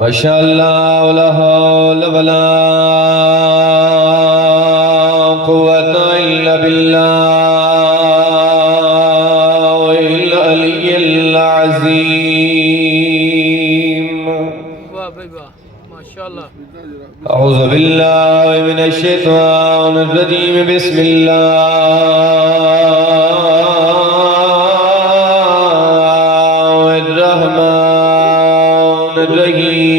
ماشاء اللہ لا حول ولا قوة الا باللہ العلی العظیم واہ بھائی واہ ماشاءاللہ اعوذ باللہ من الشیطان الرجیم بسم اللہ الرحمن الرحیم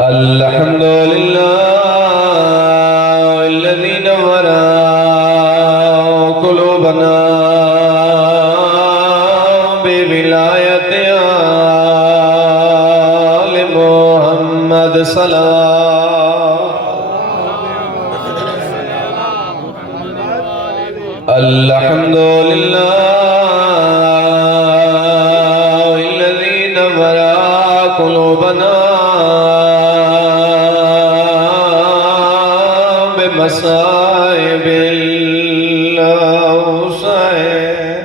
الحمد لله الذي نور قلوبنا بولاية آل محمد الحمد لله الذي نور قلوبنا بمصائب الأوصائب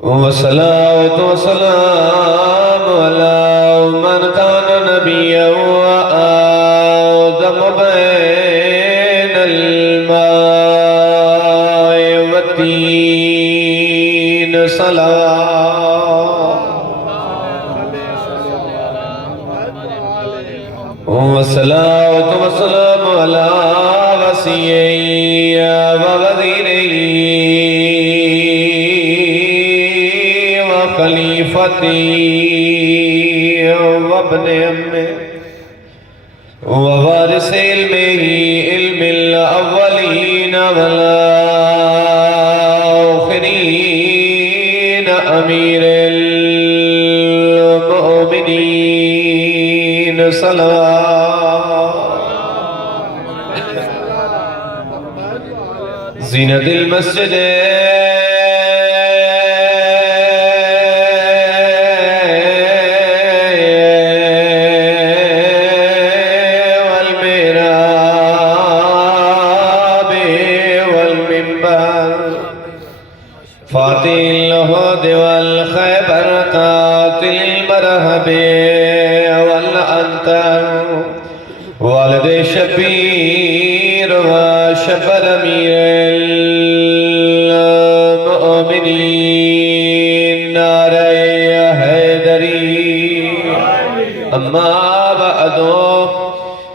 والصلاة والسلام على من كان نبيا وآدم بين الماء والطين والصلاة والسلام على وصيه ووزيره وخليفته وابن أمه ووارث علمه علم الأولين والآخرين أمير المؤمنين زينة المسجد والمحراب والمنبر فاتح الهدى والخيبر قاتل المرهب والأنتر والد شبير وشفر أمير المؤمنين ناري حيدري أما بعد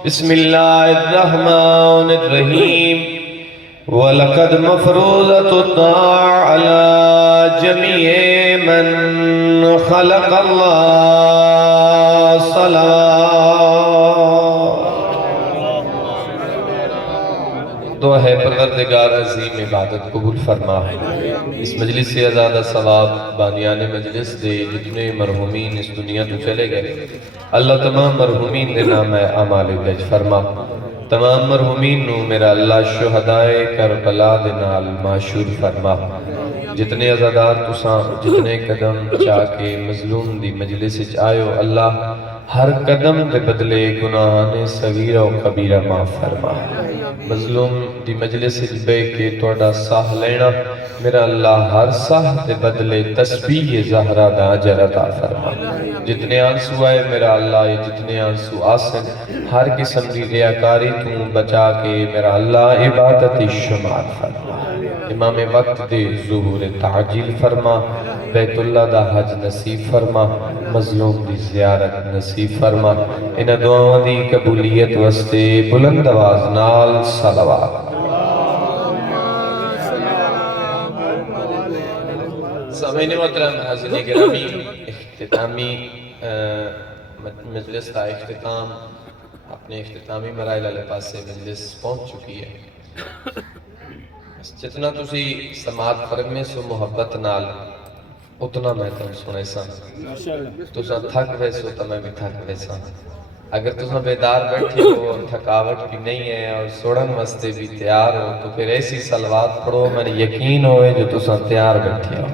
بسم الله الرحمن الرحيم ولقد مفروضة الطاعة على جميع من خلق الله صلوات دعا ہے پروردگار عظیم عبادت قبول فرما اس مجلس سے زیادہ ثواب بانیان مجلس دے جتنے مرحومین اس دنیا تو چلے گئے اللہ تمام مرحومین دے نام اعمال بج فرما تمام مرحومین نو میرا اللہ شہدائے کربلا دے نال معشور فرما جتنے عزادار تساں جتنے قدم چاہ کے مظلوم دی مجلس آئے اللہ ہر قدم دے بدلے گناہاں صغیرہ و کبیرہ معاف فرما مظلوم دی مجلس بے کے توڑا ساہ لینا میرا اللہ ہر ساہ دے بدلے تسبیح زہرہ دا اجر عطا فرما جتنے آنسو آئے میرا اللہ جتنے آنسو آسن ہر قسم دی ریاکاری توں بچا کے میرا اللہ عبادت شمار فرما امام وقت دے ظہور تعجیل فرما بیت اللہ دا حج نصیب فرما مظلوم دی زیارت نصیب فرما ان دعاوں دی قبولیت واسطے بلند آواز نال صلوات سامعین محترم حاضرین گرامی اختتامی مجلس کا اختتام اپنے اختتامی مراحل والے پاس سے مجلس پہنچ چکی ہے جتنا تسی سماعت فرمے سو محبت نال اتنا میں تم سنے سا تسا تھک ویسو تو میں بھی تھک ویسا اگر تسا بیدار بیٹھے ہو اور تھکاوٹ بھی نہیں ہے اور سوڑن واسطے بھی تیار ہو تو پھر ایسی صلوات پڑھو میں یقین ہوئے جو تسا تیار بیٹھے ہو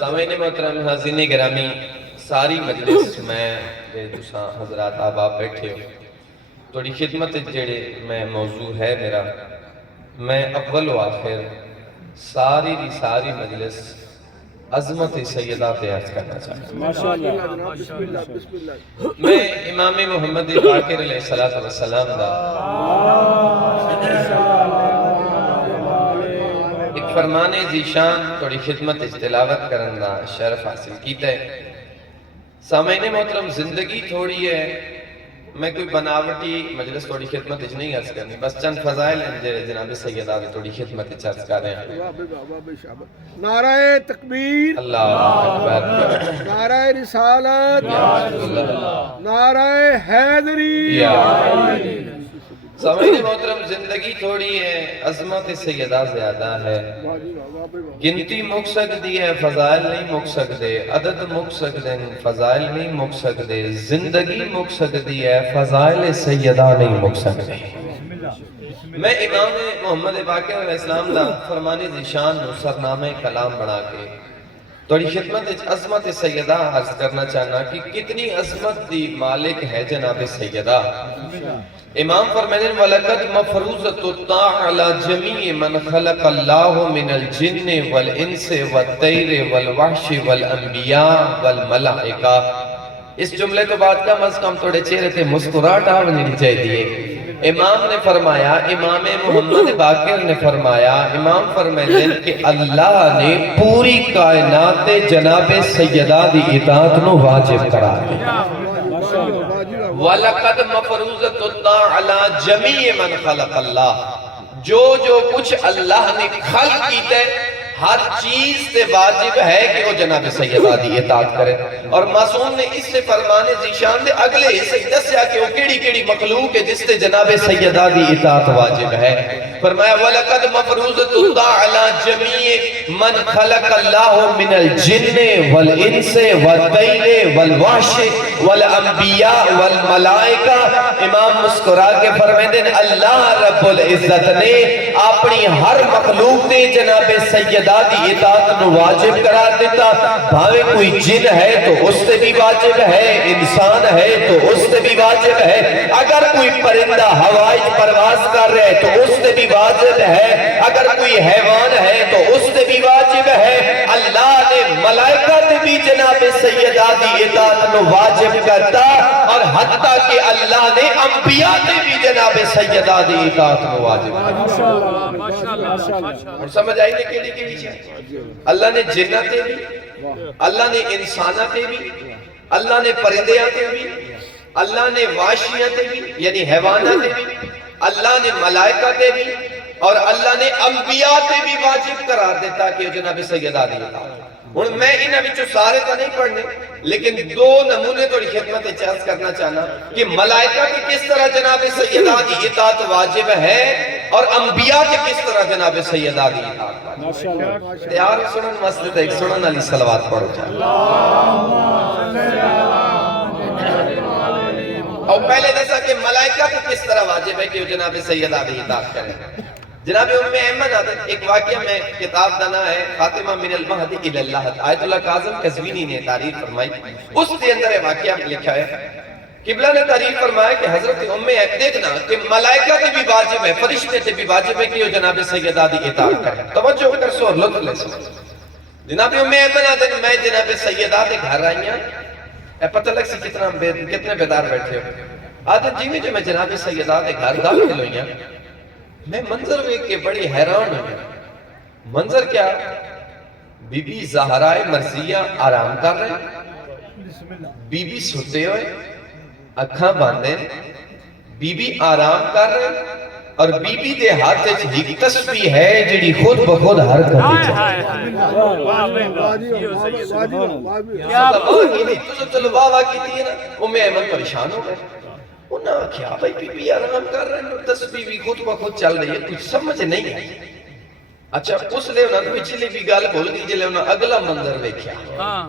سامعین محترم حاضرین گرامی ساری مجلس میں تساں حضرات آباب بیٹھے ہو توڑی خدمت جڑے میں موضوع ہے میرا میں اول و آخر ساری دی ساری مجلس عظمت سیدہ پہ عرض کرنا چاہتا ہوں میں امام محمد باقر علیہ السلام دا ایک فرمان ذیشان توڑی خدمت تلاوت کرن دا شرف حاصل کیتا ہے سامعین محترم زندگی تھوڑی ہے میں کوئی بناوٹی مجلس توڑی خدمت اچھ نہیں عرض کرنی بس چند فضائل ہیں جناب سیدہ توڑی خدمت اچھ عرض کر رہے ہیں نعرہ تکبیر اللہ اکبر نعرہ رسالت نعرہ حیدری سامعین محترم زندگی تھوڑی ہے عظمت سیدہ زیادہ ہے گنتی مک سکتی ہے فضائل نہیں مک سکتے عدد مک سکتے فضائل نہیں مک سکتے زندگی مک سکتی ہے فضائل سیدہ نہیں مک سکتے میں امام محمد باقر علیہ السلام دا فرمان ذیشان سرنامہ کلام بنا کے توڑی خدمت عظمت سیدہ عرض کرنا چاہنا کہ کتنی عظمت دی مالک ہے جناب سیدہ امام فرمائیں وَلَقَدْ مَفْرُوزَتُ الطَّاعَ عَلَى جَمِيعِ مَنْ خَلَقَ اللَّهُ مِنَ الْجِنِّ وَالْإِنسِ وَالطَّيْرِ وَالْوَحْشِ وَالْأَنْبِيَاءِ وَالْمَلَائِكَةِ اس جملے تو بعد کم از کم توڑے چہرے تھے مسکراہٹ آونی چاہیے امام نے فرمایا امام محمد باقر نے فرمایا امام فرمائیں کہ اللہ نے پوری کائنات جناب سیدہ دی اطاعت نو واجب کرا دیا وَلَقَدْ مَفْرُوزَتُ الطَّاعَ عَلَى جَمِيعِ مَنْ خَلَقَ اللَّهِ جو کچھ اللہ نے خلق کیتا ہے ہر چیز سے واجب ہے کہ وہ جناب سیدہ دی اطاعت کرے اور معصوم نے اس سے فرمانے ذیشان دے اگلے اسے دسیا کہ وہ کیڑی مخلوق ہے جس سے جناب سیدہ دی اطاعت واجب ہے فرمایا وَلَقَدْ مَفْرُوزَتُ الطَّاعَ عَلَى جَمِيعِ مَنْ خَلَقَ اللَّهُ مِنَ الْجِنِّ وَالْإِنسِ وَالطَّيْرِ وَالْوَحْشِ وَالْأَنْبِيَاءِ وَالْمَلَائِكَةِ امام مسکرا کے فرمائیں اللہ رب العزت نے اپنی ہر مخلوق تے جناب سیدہ دی اطاعت نو واجب قرار دیتا بھاوے کوئی جن ہے تو اس سے بھی واجب ہے انسان ہے تو اس سے بھی واجب ہے اگر کوئی پرندہ ہوائج پرواز کر رہے تو اس سے بھی واجب ہے اگر کوئی حیوان ہے تو اس سے بھی واجب ہے اللہ نے ملائکہ تے بھی جناب سیدہ دی اطاعت نو واجب کرتا اور حتیٰ کہ اللہ نے انبیاء تے بھی جناب سیدہ دی اطاعت نو واجب کرتا اور سمجھ آئی نے کیڑی اللہ نے جنتے بھی اللہ نے انساناتے بھی اللہ نے پرندیاتے بھی اللہ نے واشیاتے بھی یعنی حیواناتے بھی اللہ نے ملائکاتے بھی اور اللہ نے انبیاء بھی واجب قرار دیتا کہ جناب سیدہ دی اطاعت ہن میں انہاں وچوں سارے تو نہیں پڑھنے لیکن دو نمونے توڑی خدمت چرچ کرنا چاہنا کہ ملائکہ کی کس طرح جناب سیدہ دی اطاعت واجب ہے اور انبیاء کی کس طرح جناب سیدہ دی اطاعت واجب ہے تیار سنن مسجد ایک سنن علی صلوات پڑھو چاہتا اور پہلے دسا کہ ملائکہ کی کس طرح واجب ہے کہ جناب سیدہ دی اطاعت کریں جناب ام احمد آدھر ایک واقعہ میں کتاب دانا ہے خاتمہ من المہدی الاللہ آیت اللہ کاظم قزوینی نے تعریف فرمائی اس کے اندر واقعہ لکھا ہے قبلہ نے تعریف فرمایا کہ حضرت ام دیکھنا کہ ملائکہ تے بھی واجب ہے فرشتے تے بھی واجب ہے کہ وہ جناب سیدہ دی اطاعت کریں توجہ کر سو اور لطف لے سو جناب ام احمد آدھر میں جناب سیدہ دے گھر آئی ہیں پتہ لگ سی کتنے بیدار بیٹھے ہو آدھر جی میں جو میں جناب سیدہ دے گھر داخل ہوئی ہیں میں منظر دیکھ کے بڑی حیران ہوں منظر کیا بی بی زہرا مرضیہ آرام کر رہے بی بی سوتے ہوئے اکھاں باندھے بی بی آرام کر رہے اور بی بی دے ہاتھ ایک تسبیح ہے جڑی خود بخود حرکت چلو واہ کی تھی نا ام ایمن پریشان ہو گئے انہاں کیا بھائی بی بی آرام کر رہے ہیں تسبیح بھی خود بخود چل رہی ہے کچھ سمجھ نہیں آئی اچھا اس لئے انہاں پچھلی بھی گال بھول گئی جلے انہاں اگلا منظر دیکھیا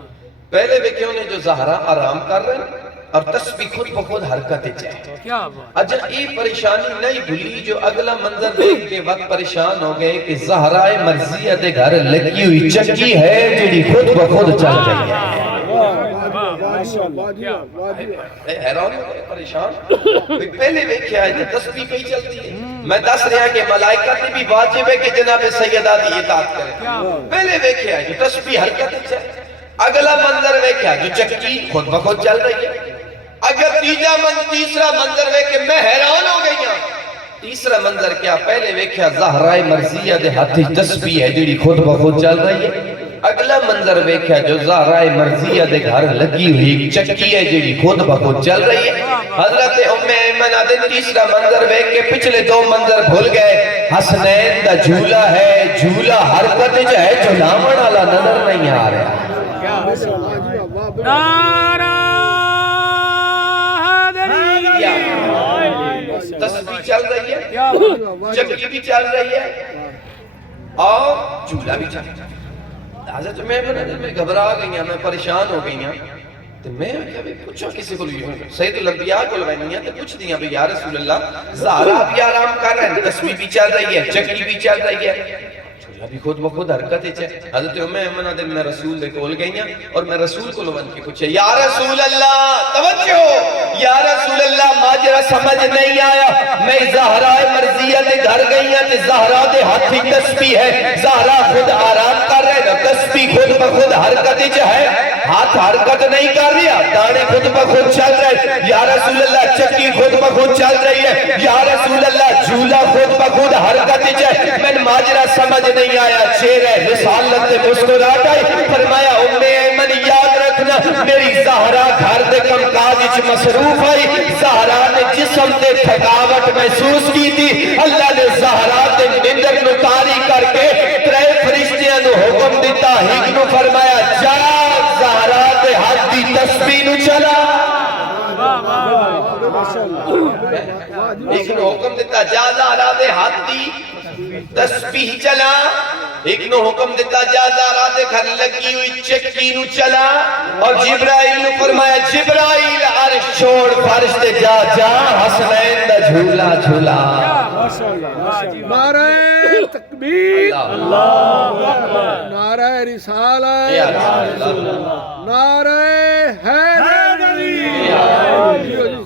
پہلے دیکھے انہیں جو زہرا آرام کر رہے ہیں اور تسبیح خود بخود حرکت چاہے اچھا یہ پریشانی نہیں بھولی جو اگلا منظر دیکھ کے وقت پریشان ہو گئے کہ زہرا مرضیہ دے گھر لگی ہوئی چکی ہے جڑی خود بخود چل رہی ہے حیران ہو گئے پریشان پہلے ویکھیا ہے تسبیح کئی چلتی ہے میں دس رہا کہ ملائکہ تے بھی واجب ہے کہ جناب سیدہ دی اطاعت کریں پہلے ویکھیا ہے جو تسبیح حرکت ہے اگلا منظر ویکھیا جو چکی خود بخود چل رہی ہے اگر تیسرا منظر ویکھے میں حیران ہو گئی ہوں تیسرا منظر کیا پہلے ویکھیا زہرائے مرضیہ دے ہاتھی تسبیح ہے جڑی خود بخود چل رہی ہے اگلا منظر ویکھیا جو زہرائے مرضیہ دے گھر لگی ہوئی چکی ہے جڑی خود بخود چل رہی ہے حضرت ام ایمنہ دے تیسرا منظر ویکھ کے پچھلے دو منظر بھول گئے حسنین دا جھولا ہے جھولا حرکت جو ہے جھلاون والا نظر نہیں آ رہا تسبیح چل رہی ہے چکی بھی چل رہی ہے اور جھولا بھی چل رہی ہے حضرت میں گھبرا گئی ہیں میں پریشان ہو گئی ہیں تو میں پوچھا کسی کو سید الانبیاء کو لوائنی ہیں تو پوچھ دیا بھی یا رسول اللہ زہرا بھی آرام کر رہے ہیں تسبیح بھی چل رہی ہے چکی بھی چل رہی ہے بھی خود بخود حرکت ہے حضرت ام ایمنہ دن میں رسول دے کول گئی ہیں اور میں رسول کو لون کے پوچھے یا رسول اللہ توجہ یا رسول اللہ ماجرہ سمجھ نہیں آیا میں زہرا مرضیہ دے گھر گئی ہیں تے زہرا دے ہاتھی تسبیح ہے زہرا خود آرام کر رہے ہیں تسبیح خود بخود حرکت ہے ہاتھ حرکت نہیں کر رہا دانے خود بخود چل رہے یا رسول اللہ چکی خود بخود چل رہی ہے یا رسول اللہ جھولا خود بخود حرکت ہے میں ماجرہ سمجھ نہیں آیا چہرے رسالت سے مسکراہٹ آئی فرمایا ام ایمن یاد رکھنا میری زہرا گھر دے کم کاج وچ مصروف آئی زہرا نے جسم تے تھکاوٹ محسوس کی تھی اللہ نے زہرا تے نندر نو طاری کر کے ترے فرشتیاں نو حکم دیتا ہی نو فرمایا جا زہرا تے ہاتھ دی تسبیح نو چلا ایک نو حکم دیتا جا زہرا دے ہاتھ دی تسبیح چلا ایک نو حکم دیتا جا زہرا دے گھر لگی ہوئی چکی نو چلا اور جبرائیل نو فرمایا جبرائیل عرش چھوڑ فرش تے جا جا حسنین دا جھولا جھولا نعرہ تکبیر نعرہ رسالت نعرہ حیدری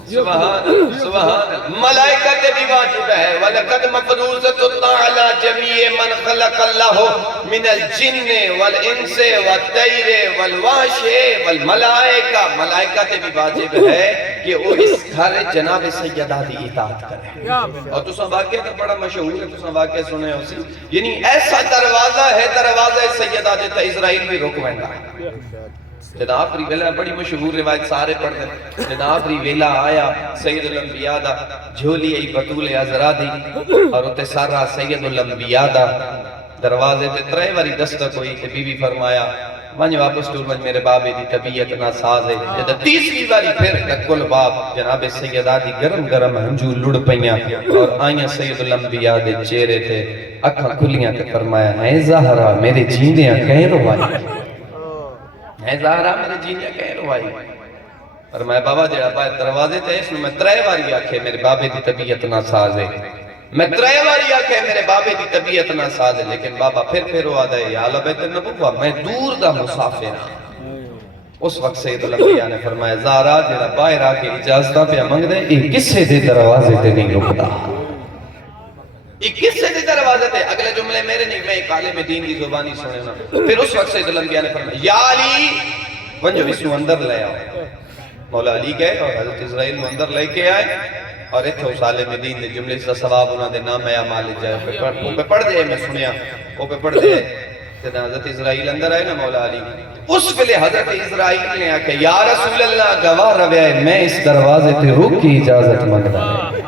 سبحان ملائکہ تے بھی واجب ہے وَلَقَدْ مَفْرُوزَتُ الطَّعَلَى جَمِيعِ مَنْ خَلَقَ اللَّهُ مِنَ الْجِنِّ وَالْإِنسِ وَالطَّيْرِ وَالْوَاشِ وَالْمَلَائِكَ ملائکہ تے بھی واجب ہے کہ وہ اس گھر جناب سیدہ دی اطاعت کریں اور تساں واقعہ تو بڑا مشہور ہے تساں واقعہ سنے ہو سی یعنی ایسا دروازہ ہے دروازہ سیدہ جتا اسرائیل بھی رکویندا ہے جناب آخری ویلہ بڑی مشہور روایت سارے پڑھ دیں جناب آخری ویلہ آیا سید الانبیاء دا جھولی ای بطول عذرا دی اور اتے سارا سید الانبیاء دا دروازے تے ترے واری دستک ہوئی کہ بی بی فرمایا مانج واپس ٹور مجھ میرے بابے دی طبیعت ناساز ہے جدہ تیسری واری پھر کل باب جناب سیدہ دی گرم گرم ہنجو لڑ پئیاں اور آئیاں سید الانبیاء دے چہرے تے اکھا کھلیاں تے فرمایا اے زہرا میرے جیندیاں کہیں روائی اے زہرا میرے جیندیاں کہیں روائی فرمایا بابا جڑا پائے دروازے تے اس میں ترے واری آکھے میرے بابے دی طبیعت ناساز ہے میں ترے واری آکھے میرے بابے دی طبیعت ناساز ہے لیکن بابا پھر ہوا دے یا اللہ بیت النبوہ میں دور دا مسافر ہاں اس وقت سید الانبیاء نے فرمایا زہرا جڑا باہر آکے اجازتہ پہ منگ دے یہ کسے دے دروازے تے نہیں رکتا یہ کسے دے دروازے تے اگلے جملے میرے نہیں میں ایک عالم دین کی زبانی سنے نا پھر اس وقت سید الانبیاء نے فرمایا یا علی ونجو اسو اندر لے آؤ مولا علی گئے اور حضرت اسرائیل میں اندر لے کے آئے اور اتھو عالم دین دے جملے سے ثواب انہاں دے نام ہے مالک جائے وہ پہ پڑھ دے میں سنیا وہ پہ پڑھ دے کہ حضرت اسرائیل اندر آئے نا مولا علی اس کے لئے حضرت اسرائیل نے آکے یا رسول اللہ گواہ روے میں اس دروازے تے رک کی اجازت مانگتا ہے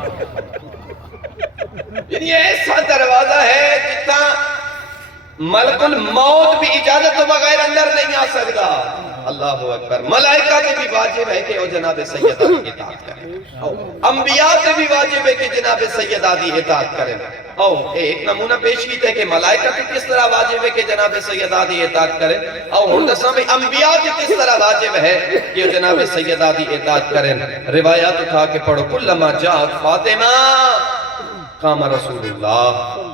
یعنی ایسا دروازہ ہے جتا ملک الموت بھی اجازت تو بغیر اندر نہیں آ سکتا اللہ اکبر ملائکہ تے بھی واجب ہے کہ وہ جناب سیدہ دی اطاعت کریں انبیاء تے بھی واجب ہے کہ جناب سیدہ دی اطاعت کریں ایک نمونہ پیش کیتے ہیں کہ ملائکہ تے کس طرح واجب ہے کہ جناب سیدہ دی اطاعت کریں ہندساں میں انبیاء تے کس طرح واجب ہے کہ جناب سیدہ دی اطاعت کریں روایات اٹھا کے پڑھو کلما جاءت فاطمہ قام رسول اللہ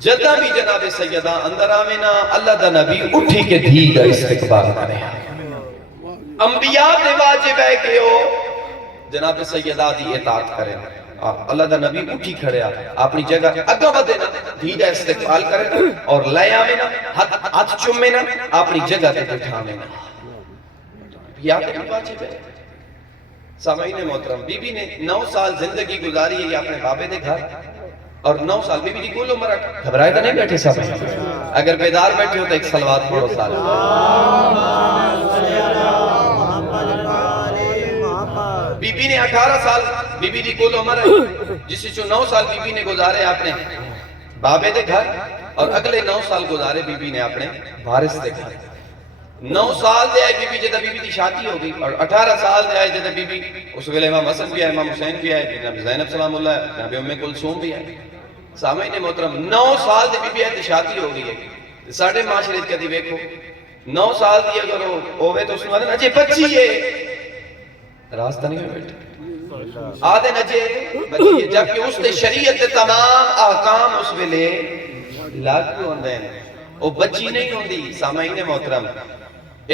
جدہ بھی جناب سیدہ اندر آمینہ اللہ دا نبی اٹھی کے دھی دا استقبال کرے انبیاء دے واجب ہے کہ وہ جناب سیدہ دی اطاعت کریں. اللہ دا نبی اٹھی کھڑیا اپنی جگہ اگا بدے نا دھیدہ استقبال کرے نا اور لے آوے نا ہاتھ چومے نا اپنی جگہ تے بٹھاوے نا. یا تے واجب ہے. سامعین محترم بی بی نے 9 سال زندگی گزاری ہے اپنے بابے دے گھر اور 9 سال بی بی دی کل عمر گھبرائے تو نہیں بیٹھے سامعین. اگر بیدار بیٹھے ہو تو ایک صلوات پڑھو سارے. بی بی نے 18 سال بی بی دی کل عمر ہے جس سے 9 سال بی بی نے گزارے اپنے بابے دے گھر اور اگلے 9 سال گزارے بی بی نے اپنے وارث دے گھر. 9 سال دے آئے بی بی جدہ بی بی دی شادی ہو گئی اور 18 سال دے آئے جدہ بی بی اس ویلے امام حسن بھی آئے امام حسین بھی آئے جناب زینب سلام اللہ ہے جناب ام کلثوم بھی آئے. سامعین محترم 9 سال دے بی بی آئے شادی ہو گئی ہے. ساڑھے معاشرے کدی ویکھو 9 سال دی اگر ہوئے تو اس نے اجے بچی ہے راستہ نہیں ہے بیٹھے آدھے نجے بچی ہے جبکہ اس نے شریعت تمام احکام اس ویلے لاگو ہوندے ہیں وہ بچی نہیں ہوندی. سامعین محترم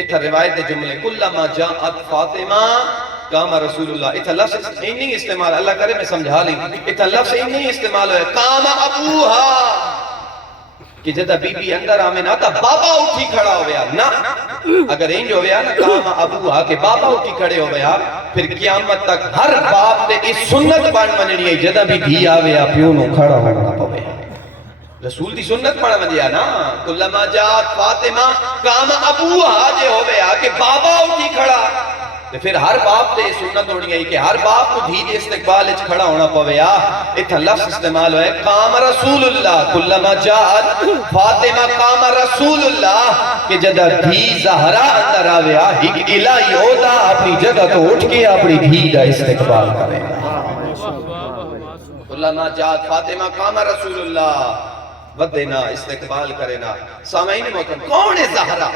اتھا روایت دے جملے کلما جاءت فاطمہ قام رسول اللہ. اتھا لفظ نہیں استعمال اللہ کرے میں سمجھا لیں اتھا لفظ نہیں استعمال ہوئے قام ابوہا کہ جدہ بی بی اندر آمین آتا بابا اٹھی کھڑا ہویا نا. اگر انج ہویا نا قام ابوہا کہ بابا اٹھی کھڑے ہویا پھر قیامت تک ہر باپ تے اس سنت بان مننی ہے جدہ بھی دھی آویا پیوں نو کھڑا ہونا پویا. رسول دی سنت پڑھا مندیا نا کلما جات فاطمہ قام ابوہا جے ہویا کہ بابا اٹھی کھڑا پھر ہر باپ تے سنت ہونی ہے کہ ہر باپ کو دھی دے استقبال اچھ کھڑا ہونا پویا. اتھا لفظ استعمال ہوئے قام رسول اللہ کلما جات فاطمہ قام رسول اللہ کہ جدہ دھی زہرا اندر آویا ایک الہی ہوتا اپنی جگہ تو اٹھ کے اپنی دھی دا استقبال کرے. کلما جات فاطمہ قام رسول اللہ ودینا استقبال کرینا. سامعین محترم کون ہے زہرا؟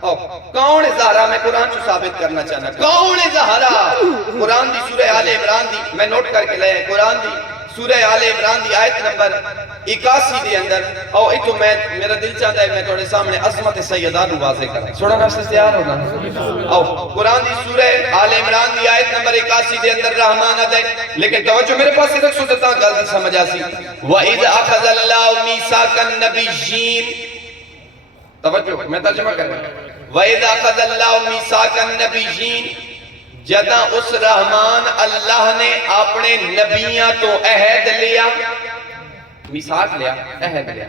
کون ہے زہرا؟ میں قرآن سے ثابت کرنا چاہنا کون ہے زہرا. قرآن دی سورہ آل عمران دی میں نوٹ کر کے لائے قرآن دی سورہ آل عمران دی آیت نمبر 81 دی اندر اور اتو میں میرا دل چاہتا ہے میں توڑے سامنے عظمت سیدہ نو واضح کریں. سوڑا نفس تیار ہونا اور قرآن دی سورہ آل عمران دی آیت نمبر 81 دی اندر رحمان آدھے لیکن توجہ میرے پاس رکھ سو دیتا غلطی سمجھ آسی. وَإِذْ أَخَذَ اللَّهُ مِيثَاقَ النَّبِيِّينَ توجہ میں ترجمہ کر رہا ہوں. وَإِذْ أَخَذَ اللَّهُ مِيثَاقَ النَّبِيِّينَ جدہ اس رحمان اللہ نے اپنے نبیاں تو عہد لیا میثاق لیا عہد لیا.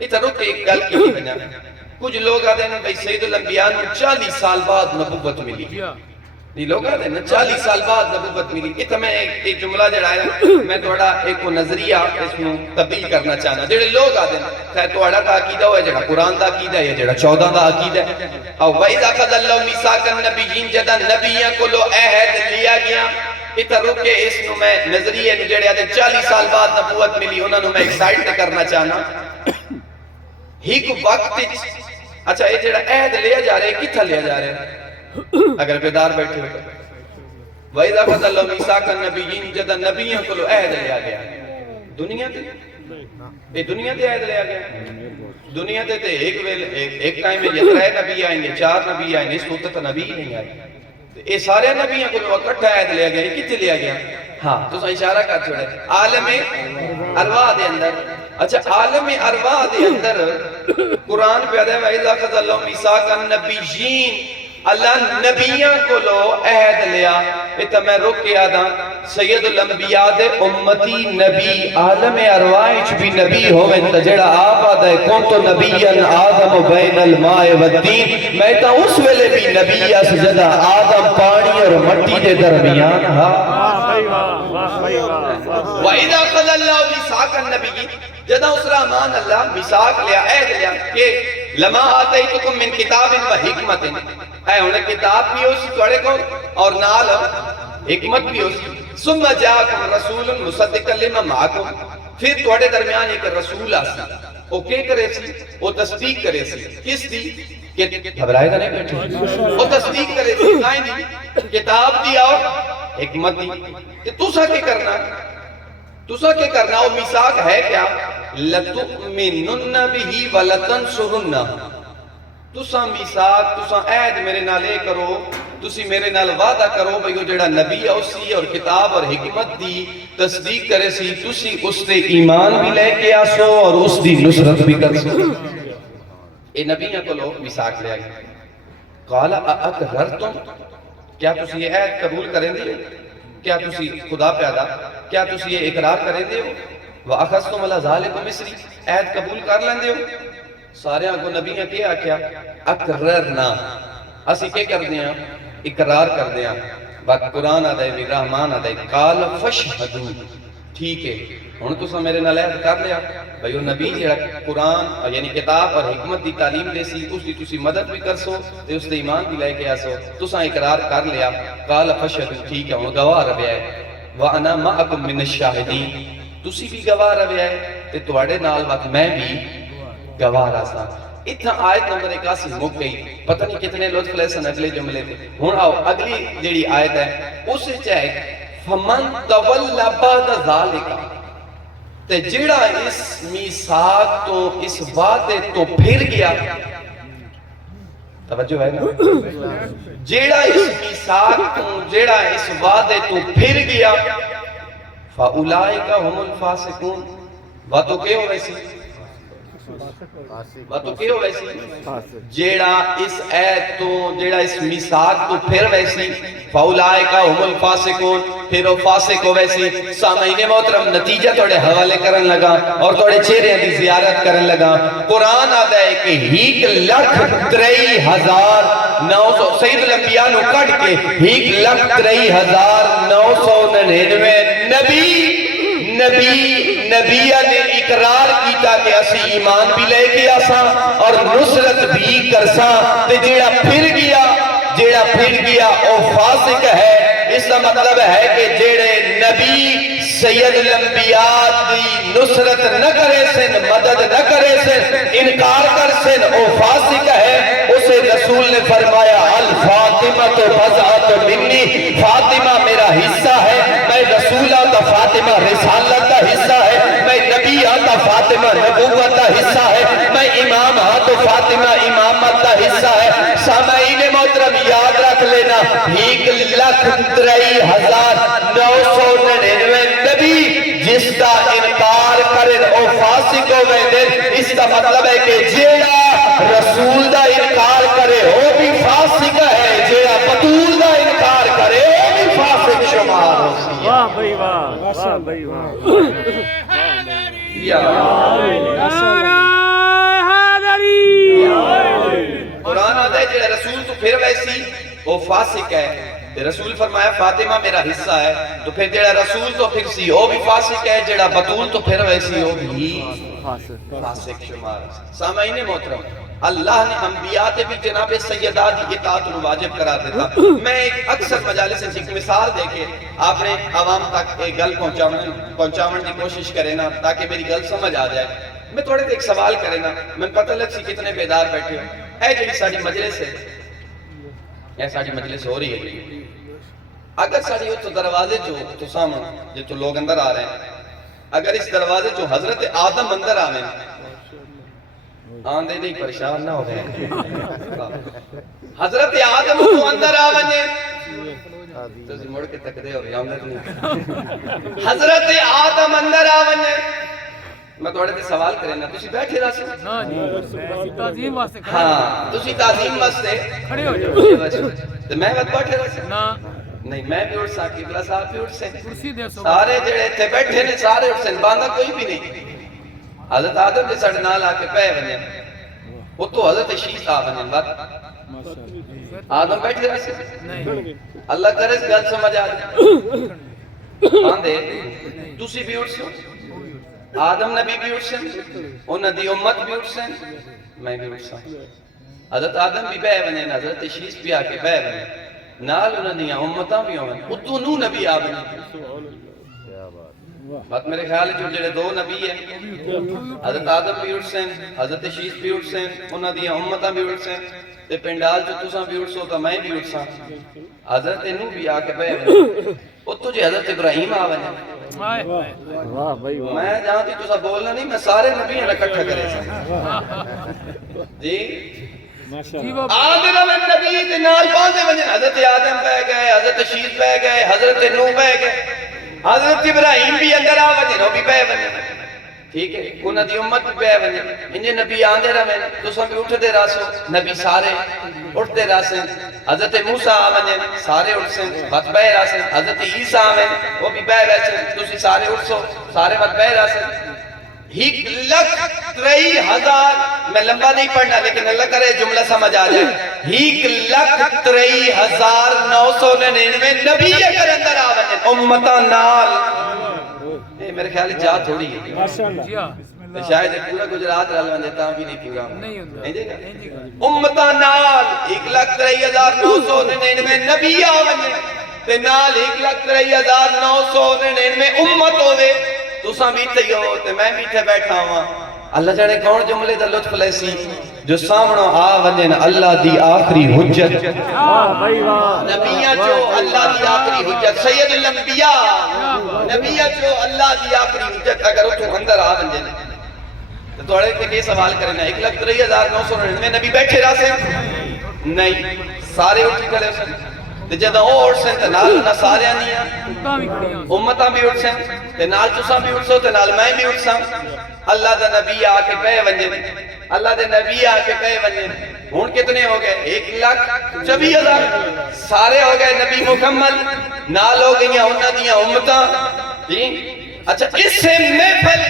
اتنا رک ایک گل کی بنا کچھ لوگ آتے ہیں بھئی سید الانبیاء نے 40 سال بعد نبوت ملی. یہ لوگ آتے ہیں 40 سال بعد نبوت ملی. اتنا میں ایک جملہ جڑا ہے میں توڑا ایک نظریہ اس میں تبدیل کرنا چاہنا. جڑے لوگ آتے ہیں خیر توڑا دا عقیدہ ہوئے جڑا قرآن دا عقیدہ ہے جڑا 14 دا عقیدہ ہے. اور وَإِذْ أَخَذَ اللَّهُ مِيثَاقَ النَّبِيِّينَ جدہ نبیوں کو لو عہد لیا گیا. اتنا رک کے اس نو میں نظریہ جڑے آتے 40 سال بعد نبوت ملی انہوں نے میں ایکسائٹ کرنا چاہنا. ایک وقت اچھا یہ جڑا عہد لیا جا رہے کتھا لیا جا رہے اگر بیدار بیٹھے ہوئے وَإِذْ أَخَذَ اللَّهُ مِيثَاقَ النَّبِيِّينَ جدہ نبیوں کو لو عہد لیا گیا. دنیا تے یہ دنیا تے عہد لیا گیا. دنیا تے ایک ٹائم میں یہ 3 نبی آئیں گے 4 نبی آئیں گے اس وقت تو نبی نہیں آئے. یہ سارے نبیوں کو لو اکٹھا عہد لیا گیا. کتے لیا گیا؟ ہاں تو اشارہ کر چھوڑے عالم ارواح دے اندر. اچھا عالم ارواح دے اندر قرآن پہ آدھے وَإِذْ أَخَذَ اللَّهُ مِيثَاقَ النَّبِيِّينَ اللہ نبیوں کو لو عہد لیا. اتنا میں رک کے آدھا سید الانبیاء دے امتی نبی عالم ارواح بھی نبی ہوئے تجڑا آپ آدھا ہے کون تو نبیاً آدم بین الماء والدین. میں تا اس ویلے بھی نبی سجدہ آدم پانی اور مٹی دے درمیان ہاں. وَإِذَا أَخَذَ اللَّهُ مِيثَاقَ النَّبِيِّينَ جدہ اس رحمان اللہ میثاق لیا عہد لیا کہ لما آتیتکم من کتاب و حکمت اے انہیں کتاب بھی ہو سی توڑے کو اور نال حکمت بھی ہو سی. ثم جاءکم رسول مصدق لما معکم پھر توڑے درمیان ایک رسول آسی وہ کیا کرے سی وہ تصدیق کرے سی. کس دی کہ گھبرائے گا نہیں بیٹھے وہ تصدیق کرے سی آئیں دی کتاب دی اور حکمت دی کہ تُسا کیا کرنا تُسا کیا کرنا. وہ میثاق ہے کیا لَتُؤْمِنُنَّ بِهِ وَلَتَنْصُرُنَّ. تُسا میثاق تُسا عہد میرے نالے کرو تسی میرے نال وعدہ کرو بھئی وہ جڑا نبی ہے اسی اور کتاب اور حکمت دی تصدیق کرے سی تسی اس تے ایمان بھی لے کے آسو اور اس دی نصرت بھی کر سو اے نبیوں کو لو مساق لے آئی قال اقررتم کیا تسی یہ عہد قبول کریں دے کیا تسی خدا پیدا کیا تسی یہ اقرار کریں دے ہو وَأَخَذْتُمْ عَلَى ذَلِكُمْ مِصْرِي عہد قبول کر لیں دے ہو سارے آنکو نبیوں کیا کیا اقررنا اسی کیا کر دیا اقرار کر دیا وقت قرآن آدھائی بھی رحمان آدھائی قال فشہدو ٹھیک ہے ہن تو سا میرے نال عہد کر لیا بھئی وہ نبی جڑا قرآن یعنی کتاب اور حکمت دی تعلیم دے سی اس دی تسی مدد بھی کر سو تے اس دے ایمان بھی لے کے آسو تو سا اقرار کر لیا قال فشہدو ٹھیک ہے ہن گواہ رہے آئے وَأَنَا مَعَكُمْ مِنَ الشَّاهِدِينَ تسی بھی گواہ رہے آئے تے تواڈے نال وقت میں بھی گواہ رہا سا اتنا آیت نمبر 81 مک گئی پتہ نہیں کتنے لطف لے سن اگلے جملے تھے ہن آؤ اگلی جیڑی آیت ہے اس چاہے فمن تولا بعد ذالک تے جڑا اس میثاق تو اس وعدے تو پھر گیا توجہ ہے نا جڑا اس میثاق تو جڑا اس وعدے تو پھر گیا فاولئک هم الفاسقون وعدو کیا ہو ویسی باتو کیا ہو ویسی جیڑا اس عید تو جیڑا اس میثاق تو پھر ویسی فاولائکا ہم الفاسقون پھر وہ فاسق ہو ویسی سامعین محترم نتیجہ توڑے حوالے کرن لگا اور توڑے چہرے دی زیارت کرن لگا قرآن آدھا ہے کہ 1,03,900 سید الانبیاء نو کٹ کے 1,03,999 نبیہ نے اقرار کیتا کہ اسی ایمان بھی لے کے آساں اور نصرت بھی کرساں تے جیڑا پھر گیا او فاسق ہے اس کا مطلب ہے کہ جیڑے نبی سید الانبیاء دی نصرت نہ کرے سن مدد نہ کرے سن انکار کر سن او فاسق ہے اسے رسول نے فرمایا الفاطمہ تو بضعت منی فاطمہ میرا حصہ ہے میں رسول آتا فاطمہ رسالت کا حصہ ہے میں نبی آتا فاطمہ نبوت کا حصہ ہے میں امام آتا فاطمہ امامت کا حصہ ہے سامعین محترم یاد رکھ لینا 1,03,999 نبی جس کا انکار کرن او فاسق ہو گئے دن اس کا مطلب ہے کہ جیڑا رسول دا انکار کرے وہ بھی فاسق ہے جیڑا بطول دا انکار کرے وہ بھی فاسق شمار ہو سی واہ بھائی واہ واہ بھائی واہ یا قرآن آدھا ہے جیڑا رسول تو پھر ویسی وہ فاسق ہے رسول فرمایا فاطمہ میرا حصہ ہے تو پھر جیڑا رسول تو پھر سی وہ بھی فاسق ہے جیڑا بطول تو پھر ویسی وہ بھی فاسق شمار سامعین محترم اللہ نے انبیاء تے بھی جناب سیدہ دی اطاعت کو واجب قرار دیتا میں ایک اکثر مجالس سے ایک مثال دے کے آپ نے عوام تک ایک گل پہنچاون کی کوشش کرے نا تاکہ میری گل سمجھ آ جائے میں تھوڑے ایک سوال کرے نا میں پتہ لگ سی کتنے بیدار بیٹھے ہو اے جڑی ساڑی مجلس ہے یہ ساڑی مجلس ہو رہی ہے اگر ساڑی ہو تو دروازے تو سامن جو تو لوگ اندر آ رہے ہیں اگر اس دروازے جو حضرت آدم اندر آویں آندے نہیں پریشان نہ ہو گئے حضرت آدم تو اندر آویں تو مڑ کے تک دے ہو گئے حضرت آدم اندر آویں میں توڑے تے سوال کریں نا تسی بیٹھے رہا سے نا جی تعظیم واسطے ہاں تسی تعظیم واسطے کھڑے ہو جاؤ تو میں وقت بیٹھے رہا سے نا نہیں میں بھی اٹھ سا قبلہ صاحب بھی اٹھ سے کرسی دے سو سارے جڑے تھے بیٹھے نے سارے اٹھ سے باندھا کوئی بھی نہیں حضرت آدم جے ساڑھے نال آ کے پہ بنے وہ تو حضرت شیش آ بنے بات آدم بیٹھے رہا سے نہیں اللہ کرے اس گل سمجھ آ جائے باندھے تسی بھی اٹھ سے آدم نبی بھی اٹھ سن انہ دی امت بھی اٹھ سن میں بھی اٹھ سن حضرت آدم بھی بے بنے حضرت شیش بھی آکے بے بنے نال انہ دیا امتاں بھی ہوئے اتو نو نبی آبنے بات میرے خیال ہے جو جڑے دو نبی ہیں حضرت آدم بھی اٹھ سن حضرت شیش بھی اٹھ سن انہ دیا امتاں بھی اٹھ سن تے پنڈال جو تساں بھی اٹھ سو تو میں بھی اٹھ سن حضرت نو بھی آکے بے بنے اتو جو حضرت ابراہیم آبنے میں جہاں تھی تو سب بولنا نہیں میں سارے نبی ہیں اکٹھا کرے سن جی جی وہ آدھے رمن نبی دے نال باندھے ونجن حضرت آدم بہ گئے حضرت شیش بہ گئے حضرت نوح بہ گئے حضرت ابراہیم بھی اندر آ ونجن وہ بھی بہ ونجن ٹھیک ہے انہاں دی امت بھی بہ ونجن انجے نبی آندے رمن تساں بھی اٹھدے راسو نبی سارے اٹھدے راسن حضرت موسیٰ آ ونجن سارے اٹھسن مت بہ راسن حضرت عیسیٰ آویں وہ بھی بہ ویسن تسی سارے اٹھسو سارے مت بہ راسن 1,03,000 میں لمبا نہیں پڑھنا لیکن اللہ کرے جملہ سمجھ آ جائے 1,03,999 نبی اگر اندر آونے امتہ نال میرے خیال جا تھوڑی ہے جی ہاں شاید پورا گجرات رہا دیتا بھی نہیں پورا نہیں ہوندہ امتہ نال 1,03,999 نبی آونے تے نال 1,03,999 امت ہوئے تساں بیٹھے ہو تے میں بیٹھے بیٹھا ہوں اللہ جانے کون جملے دا لطف لیسی جو سامنوں آ ونجن اللہ دی آخری حجت نبیاں جو اللہ دی آخری حجت سید الانبیاء نبیاں جو اللہ دی آخری حجت اگر تو اندر آ ونجن تو توڑے کے کئی سوال کرنا 1,03,999 نبی بیٹھے رہا سے نہیں سارے اٹھ کھڑے ہو سن تے جدہ او اٹھ سن تے نال نہ سارے نہیں امتاں بھی اٹھ سن تے نال تساں بھی اٹھ سو تے نال میں بھی اٹھ سن اللہ دا نبی آ کے پہ ونجن اللہ دے نبی آ کے پہ ونجن ہون کتنے ہو گئے 1,24,000 سارے ہو گئے نبی مکمل نال ہو گئیاں انہاں دیاں امتاں اچھا اس سے محفل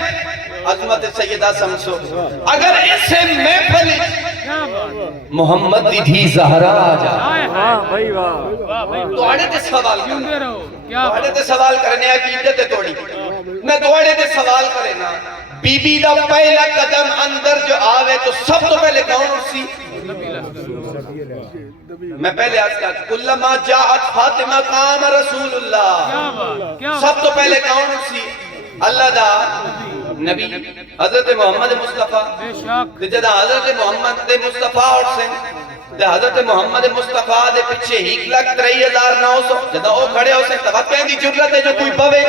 عظمت سیدہ سمسو اگر اس سے محفل محمد دی دھی زہرا آ جا توڑے تے سوال کرنے توڑے تے سوال کرنے عقیدت توڑی میں توڑے تے سوال کرنا بی بی دا پہلا قدم اندر جو آوے تو سب تو پہلے کون اسی میں پہلے آج کہا کلما جاعت فاطمہ قام رسول اللہ سب تو پہلے کون اسی اللہ دا نبی حضرت محمد مصطفیٰ جدہ حضرت محمد مصطفیٰ اور سنگ حضرت محمد مصطفیٰ دے پچھے 1,03,900 جدہ او کھڑے ہو سکتا بات کہیں دی جرلت ہے جو کوئی پوے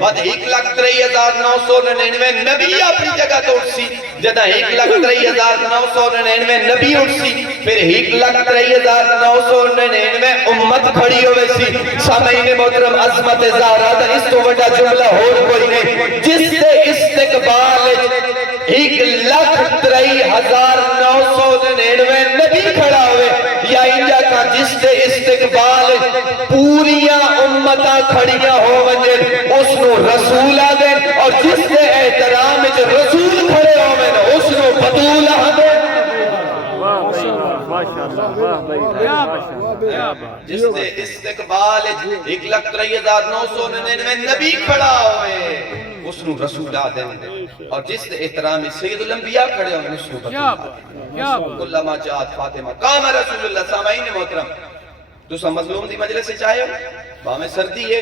بات 1,03,999 نبی اپنی جگہ تو اٹھ سی جدہ 1,03,999 نبی اٹھ سی پھر 1,03,999 امت کھڑی ہوئے سی سامعین محترم عظمت زہرا دا اس تو وڈا جملہ ہو کوئی نہیں جس سے استقبال 1,03,999 نبی کھڑا ہوئے یا انجا کا جس سے استقبال پوریاں امتاں کھڑیاں ہو ونجن اس نو رسول آدھیں اور جس سے احترام رسول کھڑے ہو ونجن اس نو بطول آدھیں جس سے استقبال 1,03,999 نبی کھڑا ہوئے اس نو رسول آدھیں اور جس سے احترام سید الانبیاء کھڑے ہوئے اس نو بطول آدھیں کلما جاعت فاطمہ قام رسول اللہ سامعین محترم تو سا مظلوم دی مجلس سے چاہے ہو باہمیں سردی ہے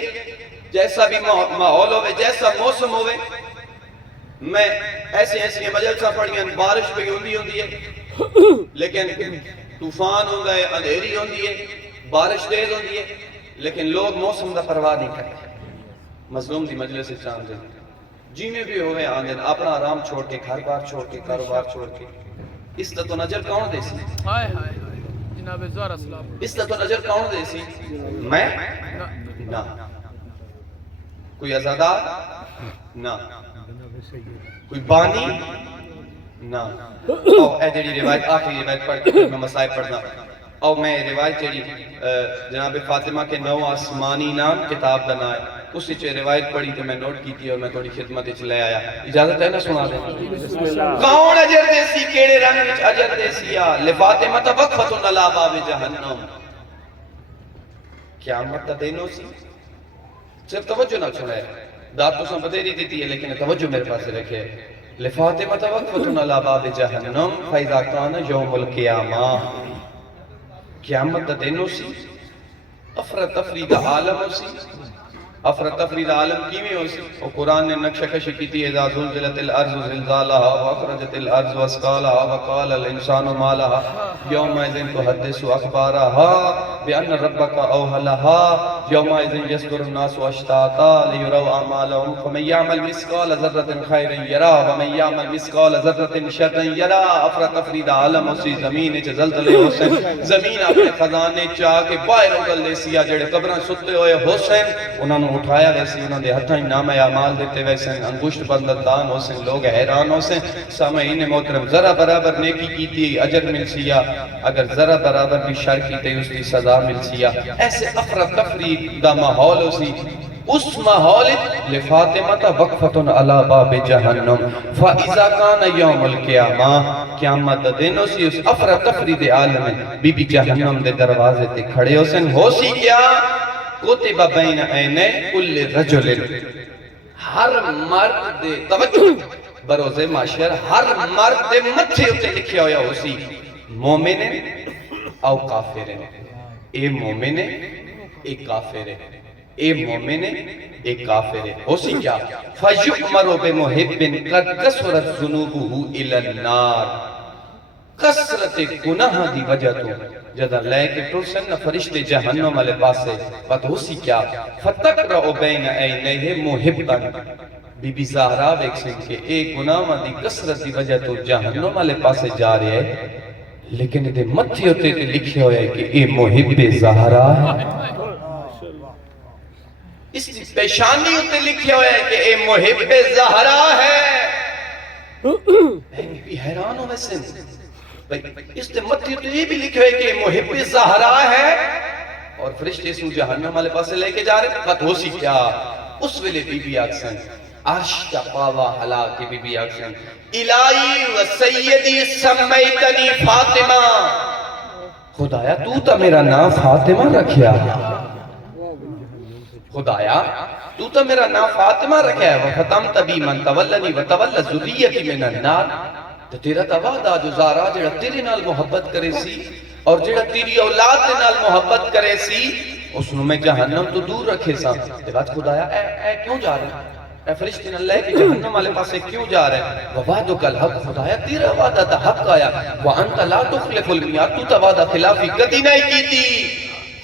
جیسا بھی ماحول ہوئے جیسا موسم ہوئے میں ایسی مجلسہ پڑھیں بارش پہ ہوندی ہے لیکن طوفان ہوندہ ہے اندھیری ہوندی ہے بارش تیز ہوندی ہے لیکن لوگ موسم دا پرواہ نہیں کرتے مظلوم دی مجلس سے چاند دیں جی میں بھی ہوئے آندن اپنا آرام چھوڑ کے گھر بار چھوڑ کے کاروبار چھوڑ کے اس تو نظر کون دے سی جناب زہرا سلام اس تو نظر کون دے سی میں نہ کوئی ازادار نہ کوئی بانی نہ اے جڑی روایت آخری روایت پڑھ کے میں مسائب پڑھنا اور میں روایت جڑی جناب فاطمہ کے 9 آسمانی نام کتاب دا نام ہے اسی چھے روایت پڑھی تو میں نوٹ کی تھی اور میں تھوڑی خدمت چلے آیا اجازت ہے نا سنا دیں کون اجر دیسی کیڑے رنگ وچ اجر دیسی لفاطمہ وقفت علی باب جہنم قیامت تا دینو سی صرف توجہ نہ چھوڑے داد تو سن بدیری دیتی ہے لیکن توجہ میرے پاس رکھے لفاطمہ وقفت علی باب جہنم فاذا کان یوم القیامہ قیامت دا دینو سی افرتفری دا عالم سی افرتفری دا عالم کیویں ہو سی اور قرآن نے نقشہ کشی کی تھی اذا زلزلت الارض زلزالها واخرجت الارض اسقالها وقال الانسان ما لها یومئذ تحدث اخبارها بأن ربك أوحى لها يومئذ يصدر الناس أشتاتا ليروا أعمالهم فمن يعمل مثقال ذرة خيرا يرى ومن يعمل مثقال ذرة شرا يرى افراتفری دا عالم اسی زمین وچ زلزلے حسین زمین اپنے خزانے چا کے باہر اگل دے سی جڑے قبراں ستے ہوئے حسین انہاں نوں اٹھایا ویسی انہاں دے ہتھاں نامہ اعمال دیتے ویسے انگشت بندان حسین لوگ حیران حسین سامعین محترم ذرا برابر نیکی کیتی اجر مل سیا اگر ذرا برابر بھی شر کیتے اس کی سزا مل سیا ایسے افراتفری دا ماحول اسی اس ماحول لفاطمہ وقفتن علی باب جہنم فاذا کان یوم القیامہ قیامت دن اسی اس افراتفری دے عالم بی بی جہنم دے دروازے تے کھڑے حسین ہو سی کیا کتب بین عینے کل رجل ہر مرد دے توجہ بروز معاشر ہر مرد دے متھے اتے لکھیا ہویا ہو سی مومن او کافر اے مومن اے کافر اے مومن اے کافر ہو سی کیا فَيُؤْمَرُ بِمُحِبٍ قَدْ كَسُرَتْ ذُنُوبُهُ إِلَى النَّارِ کسرت گناہ دی وجہ تو جدہ لے کے ٹرسن فرشتے جہنم علیہ پاسے بات ہو سی کیا فَتَقْرَعُ بَيْنَ عَيْنَيْهِ مُحِبًا بی بی زہرا بیک سن کے ایک گناہ دی کسرت دی وجہ تو جہنم علیہ پاسے جا رہے ہیں لیکن دے متھی ہوتے تے لکھے ہوئے کہ اے محب زہرا ہے اس کی پیشانی ہوتے لکھے ہوئے کہ اے محب زہرا ہے میں بھی حیران ہوں ویسے اس نے متھی ہوتے یہ بھی لکھے ہوئے کہ محب زہرا ہے اور فرشتے اس جہنم والے پاسے لے کے جا رہے بات ہو سی کیا اس ویلے بی بی آکسن عرش کا پاوا حلا کے بی بی آکسن الہی و سیدی سمیتنی فاطمہ خدایا تو تا میرا نام فاطمہ رکھیا خدایا تو تا میرا نام فاطمہ رکھیا ہے وَفَتَمْتَ بِي مَنْ تَوَلَّنِي وَتَوَلَّ ذُرِّيَّتِ مِنَ النَّارِ تو تیرا توادہ جو زارا جڑا تیرے نال محبت کرے سی اور جڑا تیری اولاد دے نال محبت کرے سی اس میں جہنم تو دور رکھے سا تے بات خدایا اے کیوں جا رہے ہیں اے فرشتے اللہ کے جہنم والے پاسے کیوں جا رہے ہیں وَوَعْدُكَ الْحَقُ خدایا تیرا وعدہ تا حق آیا وَأَنْتَ لَا تُخْلِفُ الْمِيعَادَ تو تا وعدہ خلافی کدی نہیں کی تھی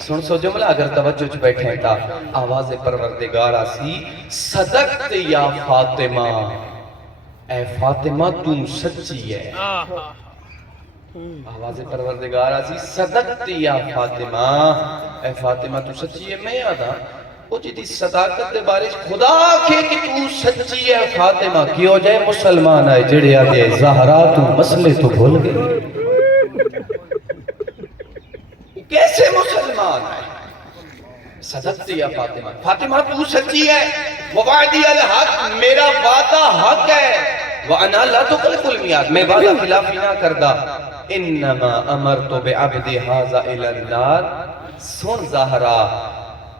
سن سو جملہ اگر توجہ چ بیٹھے تھا آواز پروردگار آسی صدقت یا فاطمہ اے فاطمہ تم سچی ہے آواز پروردگار آسی صدقت یا فاطمہ اے فاطمہ تو سچی ہے میں یادا وہ جدی صداقت دے بارے خدا آکھے کہ تو سچی ہے فاطمہ کی ہو جائے مسلمان آئے جڑے آگے زہرا تو مسئلے تو بھول گئے کیسے مسلمان آئے صدقت یا فاطمہ فاطمہ تو سچی ہے وَوَعْدِيَ الْحَقِّ میرا وعدہ حق ہے وَأَنَا لَا تُخْلِفُ الْمِيعَادَ میں وعدہ خلافی نہ کردہ انما امرت بعبد هذا الى النار سن زہرا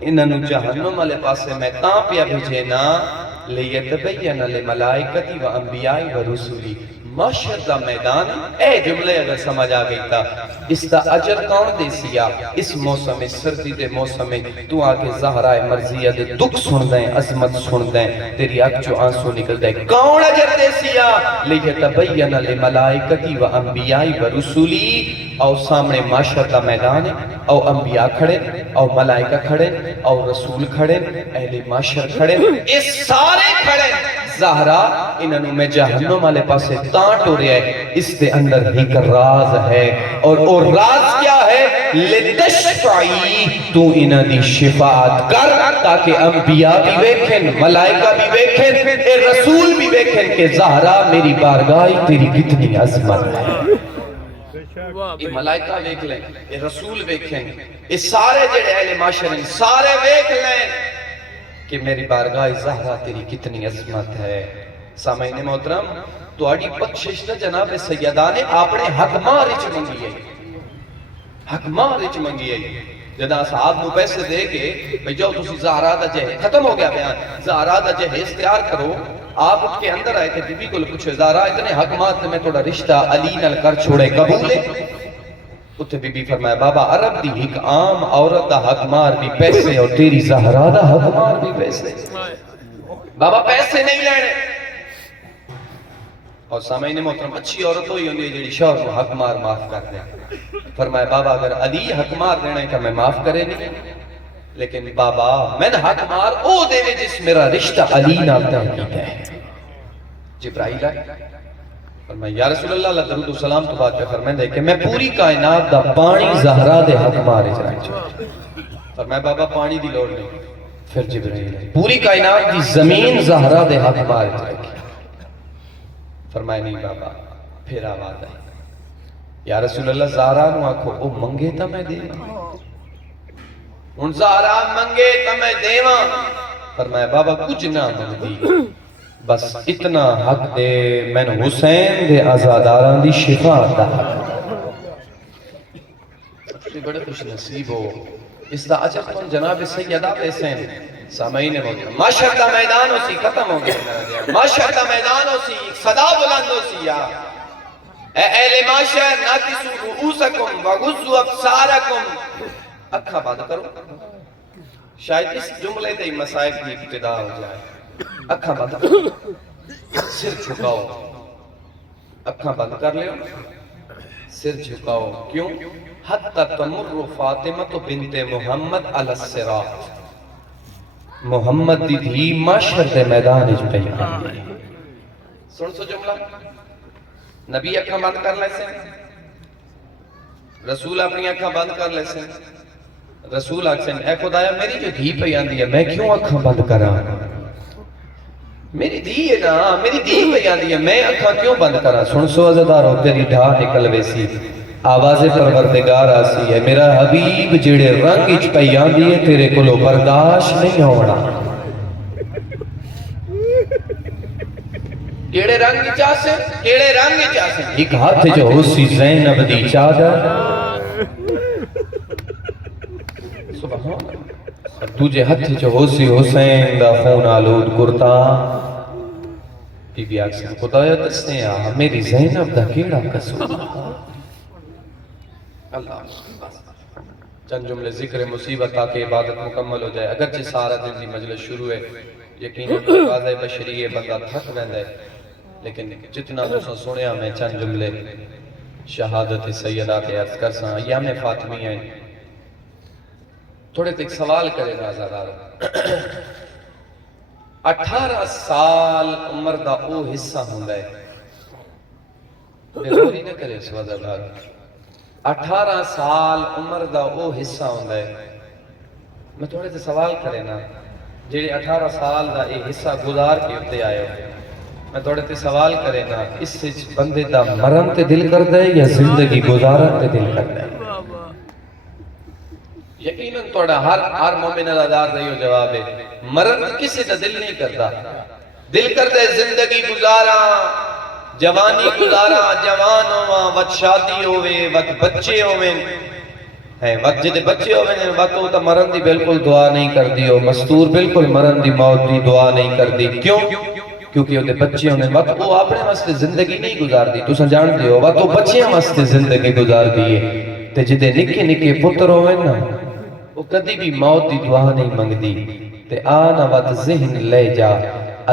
انہوں جہنم والے پاسے میں تاں پیا بھیجینا لیتبین لملائکتی و انبیائی و رسولی معاشر دا میدان اے جملے اگر سمجھ آ گئی تھا اس دا اجر کون دے سیا اس موسم سردی دے موسم تو آکے زہرائے مرضیہ دے دکھ سن دیں عظمت سن دیں تیری اک جو آنسو نکل دیں کون اجر دے سیا لیتبین لملائکتی و انبیائی و رسولی او سامنے معاشر دا میدان او انبیاء کھڑے او ملائکہ کھڑے او رسول کھڑے اہل معاشر کھڑے اس سارے کھڑے زہرا انہوں میں جہنم والے پاسے تانٹ ہو رہا ہے اس دے اندر ہی کا راز ہے اور راز کیا ہے لِتَشْفَعِي تو انہوں دی شفاعت کر تاکہ انبیاء بھی بیکھیں ملائکہ بھی بیکھیں اے رسول بھی بیکھیں کہ زہرا میری بارگاہی تیری کتنی عظمت ہے یہ ملائکہ بیکھ لیں یہ رسول بیکھیں یہ سارے جڑے اہل معاشر سارے بیکھ لیں کہ میری بارگاہ زہرا تیری کتنی عظمت ہے سامعین محترم تو آڑی بخشش نہ جناب سیدانے اپنے حق مارچ منگی ہے حق مارچ منگی ہے جدا صاحب نو پیسے دے کے بھئی جاؤ تسی زہرا دا جہے ختم ہو گیا بیان زہرا دا جہے استیار کرو آپ اٹھ کے اندر آئے تھے بی بی کو پوچھے زہرا اتنے حق مارت میں توڑا رشتہ علی نل کر چھوڑے قبول ہے اتنے بی بی فرمایا بابا عرب دی ایک عام عورت دا حق مار بھی پیسے اور تیری زہرا دا حق مار بھی پیسے بابا پیسے نہیں لینے اور سامعین محترم اچھی عورت ہوئی ہوندی ہے جڑی شوہر کو حق مار معاف کر دے. فرمایا بابا اگر علی حق مار دینا ہے کہ میں معاف کرے نہیں، لیکن بابا میں نے حق مار او دے جس میرا رشتہ علی نال طے کیتا ہے. جبرائیل آئے فرمایا یا رسول اللہ اللہ درود و سلام تو بات پہ فرمائیں دے کہ میں پوری کائنات دا پانی زہرا دے حق مارے جائے. فرمایا بابا پانی دی لوڑ نہیں. پھر جبرائیل آئے پوری کائنات دی زمین زہرا دے حق مارے جائے. فرمایا نہیں بابا. پھر آواز آئی یا رسول اللہ زہرا نو آکھو او منگے تا میں دے ان زہرا منگے تا میں دیواں. فرمایا بابا کچھ نہ منگدی، بس اتنا حق دے میں نے حسین دے آزاداراں دی شفا دا حق. بڑے خوش نصیب ہو اس دا اجر تم جناب سیدہ حسین. سامعین محترم معاشر دا میدان ہو سی ختم ہو گیا. معاشر دا میدان ہو سی صدا بلند ہو سی یا اے اہل معاشر ناکسو رؤوسکم وغضوا ابصارکم. اکھا بند کرو، شاید اس جملے تے مصائب کی ابتدا ہو جائے. اکھا بند کرو، سر جھکاؤ. اکھا بند کر لے، سر جھکاؤ. کیوں؟ حتی تمر فاطمہ بنت محمد علی الصراط. محمد دی دھی معاشر دے میدان اچ پئی آئی. سن سو جملہ نبی اکھاں بند کر لے سے، رسول اپنی اکھاں بند کر لے سے. رسول آکھیں اے خدایا میری جو دھی پئی آندی ہے میں کیوں اکھاں بند کراں؟ میری دھی ہے نا، میری دھی پئی آندی ہے میں اکھاں کیوں بند کراں؟ سن سو عزیزارو تیری ڈھا نکل ویسی آواز پروردگار آسی ہے میرا حبیب جڑے رنگ اچ پئی آندی ہے تیرے کولو برداشت نہیں ہونا. کیڑے رنگ چاسے، کیڑے رنگ چاسے. ایک ہاتھ جو ہو سی زینب دی چادر، سبحان اللہ. تجھے ہاتھ جو ہو سی حسین دا خون آلود کرتا. بی بی آکسن خدایا دستے آ میری زینب دا کیڑا قصور. اللہ چند جملے ذکر مصیبت تاکہ عبادت مکمل ہو جائے. اگرچہ سارا دن دی مجلس شروع ہے، یقیناً واضح بشری ہے بندہ تھک ویندا ہے، لیکن جتنا تساں سنیا میں چند جملے شہادت سیدہ کے عرض کر ساں. ایام فاطمی ہیں تھوڑے تک سوال کرے ناظرار. 18 سال عمر دا او حصہ ہوندا ہے. بے غوری نہ کرے اس وزادار. 18 سال عمر دا او حصہ ہوندا ہے. میں تھوڑے سے سوال کرے نا جیڑے 18 سال دا اے حصہ گزار کے اتے آئے ہو. میں تھوڑے سے سوال کرے نا اس سے بندے دا مرن تے دل کر دے یا زندگی گزارن تے دل کر دے؟ یقیناً توڑا ہر مومن الادار رہی ہو جواب ہے مرن کسی دا دل نہیں کرتا. دل کر دے زندگی گزارا، جوانی گزارا، جوان ہوا، وقت شادی ہوئے، وقت بچے ہوئے ہیں. وقت جدے بچے ہوئے ہیں وقت ہوتا مرن دی بالکل دعا نہیں کر دی ہو. مستور بالکل مرن دی موت دی دعا نہیں کر دی. کیوں؟ کیونکہ وہ بچے ہوئے وقت وہ اپنے واسطے زندگی نہیں گزار دی. تساں جان دی ہو وقت وہ بچیاں واسطے زندگی گزار دیئے. تے جدے نکے نکے پتر ہوئے نا وہ کدی بھی موت دی دعا نہیں منگ دی. تے آنا وقت ذہن لے جا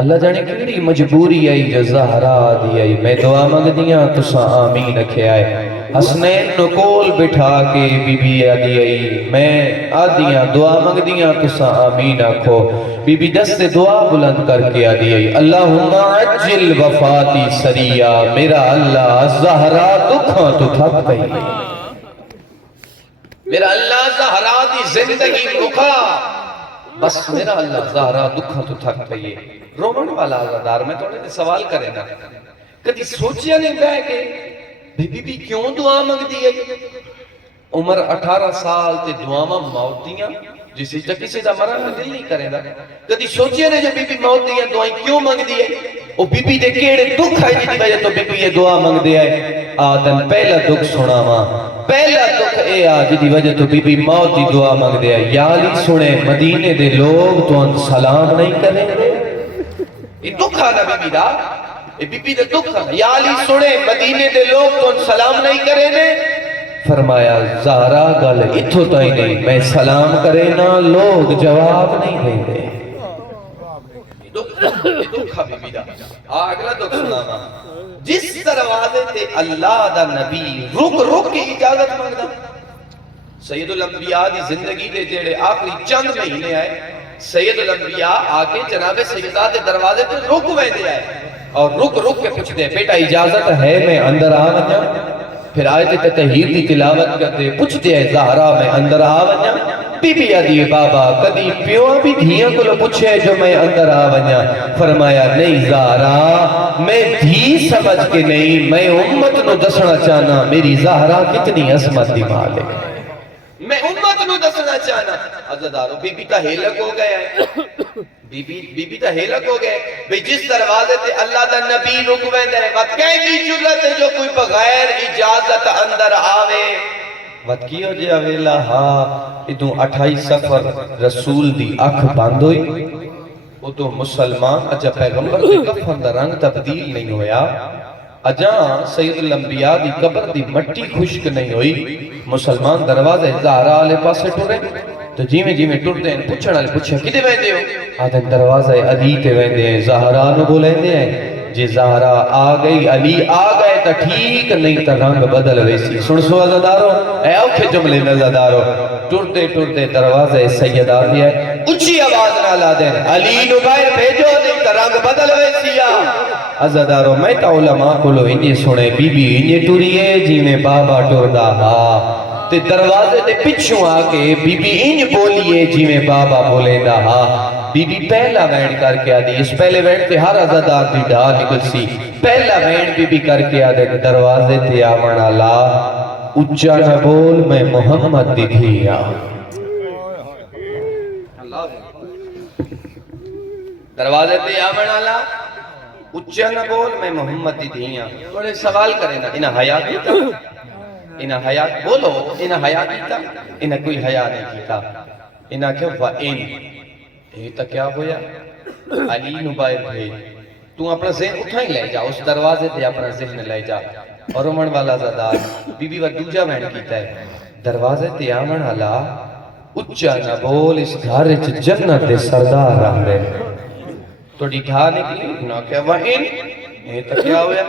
اللہ جانے کیڑی مجبوری آئی جو زہرا دی آئی. میں دعا منگ دیاں تساں آمین رکھے آئے. حسنین نکول بٹھا کے بی بی آدھی آئی میں آدھیاں دعا منگ دیاں تساں آمین آکھو. بی بی دست دعا بلند کر کے آدھی آئی اللہم عجل وفاتی سریہ. میرا اللہ زہرا دکھاں تو تھک گئی. میرا اللہ زہرا دی زندگی رکھا. بس میرا اللہ زہرا دکھاں تو تھک گئی. رومن والا آزادار میں تھوڑے سوال کرے نا کدی سوچیا نہیں بے کہ بی بی کیوں دعا منگ دی ہے؟ عمر 18 سال تے دعاواں موت دیاں جسی جا کسی دا مرن دل نہیں کرے دا. کدی سوچیا نے جو بی بی موت دیاں دعائیں کیوں منگ دی ہے؟ او بی بی دے کیڑے دکھ آئی جی دی وجہ تو بی بی یہ دعا منگ دی ہے. آدم پہلا دکھ سنا ماں پہلا دکھ اے آج دی وجہ تو بی بی موت دی دعا منگ دی ہے. یا علی سنے مدینے دے لوگ تو ان سلام نہیں کریں گے. یہ دکھ آنا بی بی دا بی بی دے دکھ آنا. یا علی سنے مدینے دے لوگ تو ان سلام نہیں کریں گے. فرمایا زہرا گل اتھو تائی نہیں میں سلام کرے نا لوگ جواب نہیں دیں گے. یہ دکھ بی بی دا. اگلا دکھ سنا ماں جس دروازے تے اللہ دا نبی رک رک کے اجازت مانگدا سید الانبیاء دی زندگی دے جڑے آخری چند مہینے آئے سید الانبیاء آکے جناب سیدہ دے دروازے تے رک ویندے آئے اور رک رک کے پوچھتے بیٹا اجازت ہے میں اندر آ ونجا پھر آیت تطہیر دی تلاوت کرتے پوچھتے ہیں زہرا میں اندر آ ونجا بی بی آدھی بابا کدی پیو بھی دھیاں کو لو پوچھے جو میں اندر آ ونجا فرمایا نہیں زہرا میں دھی سمجھ کے نہیں میں امت نو دسنا چاہنا میری زہرا کتنی عظمت دی مالک ہے میں امت نو دسنا چاہنا عزیزارو بی بی کا ہیلک ہو گیا ہے بی بی تا ہیلک ہو گئے بھئی جس دروازے تے اللہ دا نبی رک ویندے وقت کہیں کی جرت ہے جو کوئی بغیر اجازت اندر آوے وقت کی ہو جائے ویلا ہاں ادھوں 28 سفر رسول دی اکھ باندھ ہوئی وہ تو مسلمان اجا پیغمبر دے کفن دا رنگ تبدیل نہیں ہویا اجا سید الانبیاء دی قبر دی مٹی خشک نہیں ہوئی مسلمان دروازے زہرا آلے پاسے ٹورے تو جی میں ٹرتے ہیں پوچھنا لے پوچھا کدے ویندے ہو آدھن دروازہ علی تے ویندے ہیں زہرا نو بولیں ہیں جی زہرا آ گئی علی آ گئے تا ٹھیک نہیں تا رنگ بدل ویسی سن سو عزدارو اے اوکھے جملے میں عزدارو ٹرتے دروازہ سیدہ بھی ہے اچھی آواز نہ لا دیں علی نو باہر بھیجو نہیں تا رنگ بدل ویسی عزدارو میں تا علماء کو لو انجی سنے بی بی انجی ٹوری ہے جی میں بابا ٹردہ ہاں تے دروازے تے پچھوں آکے بی بی انج بولیے جی میں بابا بولے دا ہاں بی بی پہلا وینڈ کر کے آدھی اس پہلے وینڈ تے ہر عزدار دی ڈھا نکل سی پہلا وینڈ بی بی کر کے آدھے دروازے تے آمن اللہ اچھا نہ بول میں محمد دی دھیا دروازے تے آمن اللہ اچھا نہ بول میں محمد دی دھیا بڑے سوال کریں نا انہا حیات کیتا انہا حیات بولو انہا حیات کیتا انہا کوئی حیات نہیں کیتا انہا کیا وَإِن یہ تا کیا ہویا علی نبائر بھائی تو اپنا ذہن اٹھائیں لے جا اس دروازے تے اپنا ذہن لے جا اور امن والا زدار بی بی وقت دوجہ مہن کیتا ہے دروازے تے آمن اللہ اچھا نہ بول اس گھارے چھ جنت دے سردار رہ دے تو ڈھا نکلی نہ کہ وَإِن یہ تا کیا ہویا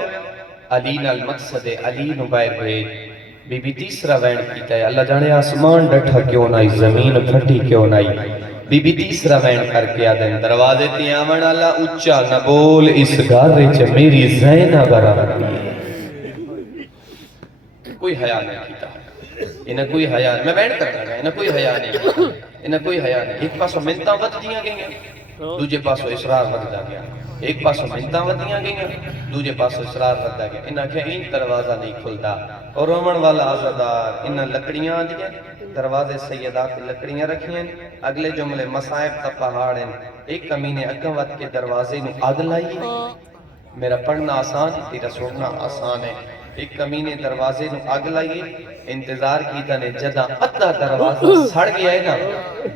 علی نال مقصد علی نبائر بھائی بی بی تیسرا وینڈ کیتا ہے اللہ جانے آسمان ڈٹھا کیوں نائی زمین پھٹی کیوں نائی بی بی تیسرا وینڈ کر کے آدھیں دروازے تی آمن اللہ اچھا نہ بول اس گھارے چھ میری زینب رہتی کوئی حیاء نہیں کیتا انہیں کوئی حیاء نہیں میں وینڈ کرنا گا انہیں کوئی حیاء نہیں کیتا انہیں کوئی حیاء نہیں ایک پاسوں منتاں ود دیا گئی ہیں دوجے پاسوں اسرار ود دا گیا ایک پاسوں منتاں ود دیا گئی ہیں دوجے پاسوں اسرار ود دا گیا انہیں کہا ان دروازہ نہیں کھلتا اور رومن والا آزادار انہیں لکڑیاں دیا دروازے سیدہ کی لکڑیاں رکھی ہیں اگلے جملے مسائب تا پہاڑ ہیں ایک کمینے اگوت کے دروازے نو آگ لائی میرا پڑھنا آسان ہے تیرا سوڑنا آسان ہے ایک کمینے دروازے نو آگ لائی انتظار کی تنے جدہ ادھا دروازہ سڑ گیا ہے نا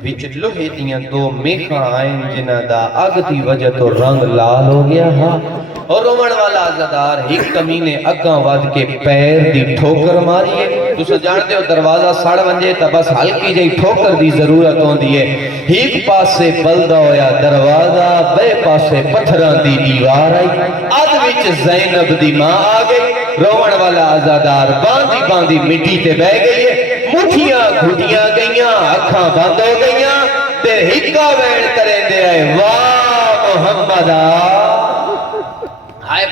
وچ لوہے دیاں دو میخاں آئیں جنہ دا آگ دی وجہ تو رنگ لال ہو گیا ہاں اور رومن والا آزادار ایک کمینے اگاں واد کے پیر دی ٹھوکر ماری ہے تو سجان دے ہو دروازہ سڑ ونجے تا بس ہلکی جائی ٹھوکر دی ضرورت ہوں دی ہے ایک پاس سے بلدہ ہویا دروازہ بے پاس سے پتھران دی دیوار آئی آدھ وچ زینب دی ماں آگئی رومن والا آزادار باندھی مٹی تے بہ گئی ہے مٹھیاں گھٹیاں گئیاں اکھاں بند ہو گئیاں تے ہکا وین کریں دے آئے واہ محمد ہائے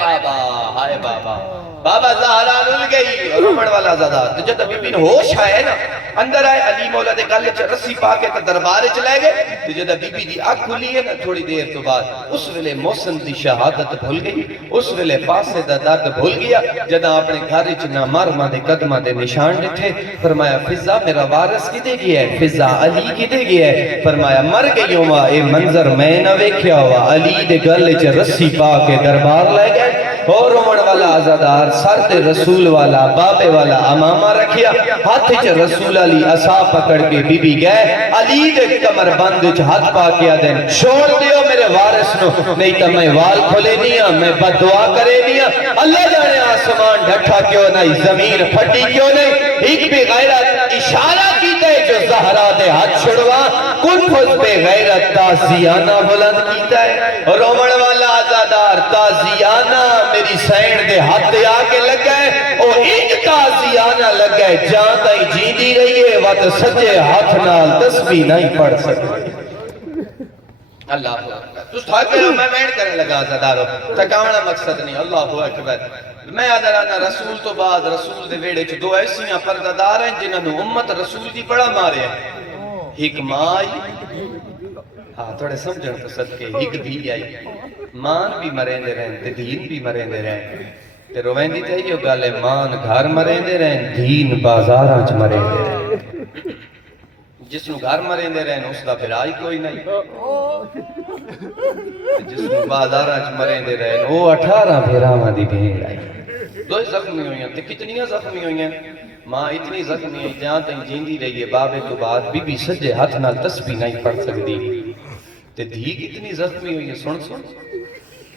بابا بابا زہرا نل گئی رومن والا زدار تو جب بی بی ہوش آئے نا اندر آئے علی مولا دے گلے چھ رسی پاکے تا دربارے چلے گئے تو جب بی بی دی آنکھ کھلی ہے نا تھوڑی دیر تو بعد اس ویلے محسن دی شہادت بھول گئی اس ویلے پاسے دا درد بھول گیا جدہ اپنے گھر چنا مرمہ دے قدمہ دے نشان ڈٹھے فرمایا فضا میرا وارث کی دے گیا ہے فضا علی کی دے گیا ہے فرمایا مر گئی ہوا اے منظر میں نہ ویکھیا ہوا علی دے گلے چھ رسی پاکے دربار لے گئے اور رومن والا آزادار سر تے رسول والا بابے والا امامہ رکھیا ہاتھ چھ رسول علی عصا پکڑ کے بی بی گئے علی دے کمر بند چھ ہاتھ پا کیا دیں چھوڑ دیو میرے وارث نو نہیں تا میں وال کھولے نیا میں بد دعا کرے نیا اللہ جانے آسمان ڈھٹھا کیوں نہیں زمین پھٹی کیوں نہیں ایک بھی غیرت اشارہ کیتا ہے جو زہرا دے ہاتھ چھڑوا کن فض بے غیرت تازیانہ بلند کیتا ہے رومن والا آزادار تازیانہ میری سینڈ دے ہاتھ دے آکے لگا ہے او ایک تازیانہ لگا ہے جان تائی جیندی رہی ہے وقت سجے ہاتھ نال تسبیح نہیں پڑھ سکتے اللہ اکبر تو تھا کہ میں وینڈ کرنے لگا آزادارو تکاونا مقصد نہیں اللہ اکبر میں آدھرانا رسول تو بعد رسول دے ویڑے چھ دو ایسیاں پردادار ہیں جنہوں نے امت رسول دی بڑا مارے ہیں ایک ماں آئی ہاں تھوڑے سمجھن تو صدقے ایک دی آئی مان بھی مرین دے رہن تے دین بھی مرین دے رہن تے روین دی تے یہ گالے مان گھر مرین دے رہن دین بازاراں چ مرین دے رہن جس نو گھر مرین دے رہن اس دا بھرائی کوئی نہیں جس نو بازاراں چ مرین دے رہن وہ 18 بھیراواں دی بھیڑ آئی دو زخمی ہوئی ہیں تے کتنیاں زخمی ہوئی ہیں ماں اتنی زخمی ہے جہاں تک جیندی رہی ہے بابے تو بعد بی بی سجے ہاتھ نال تسبیح نہیں پڑھ سکتی تے دھی کتنی زخمی ہوئی ہے سن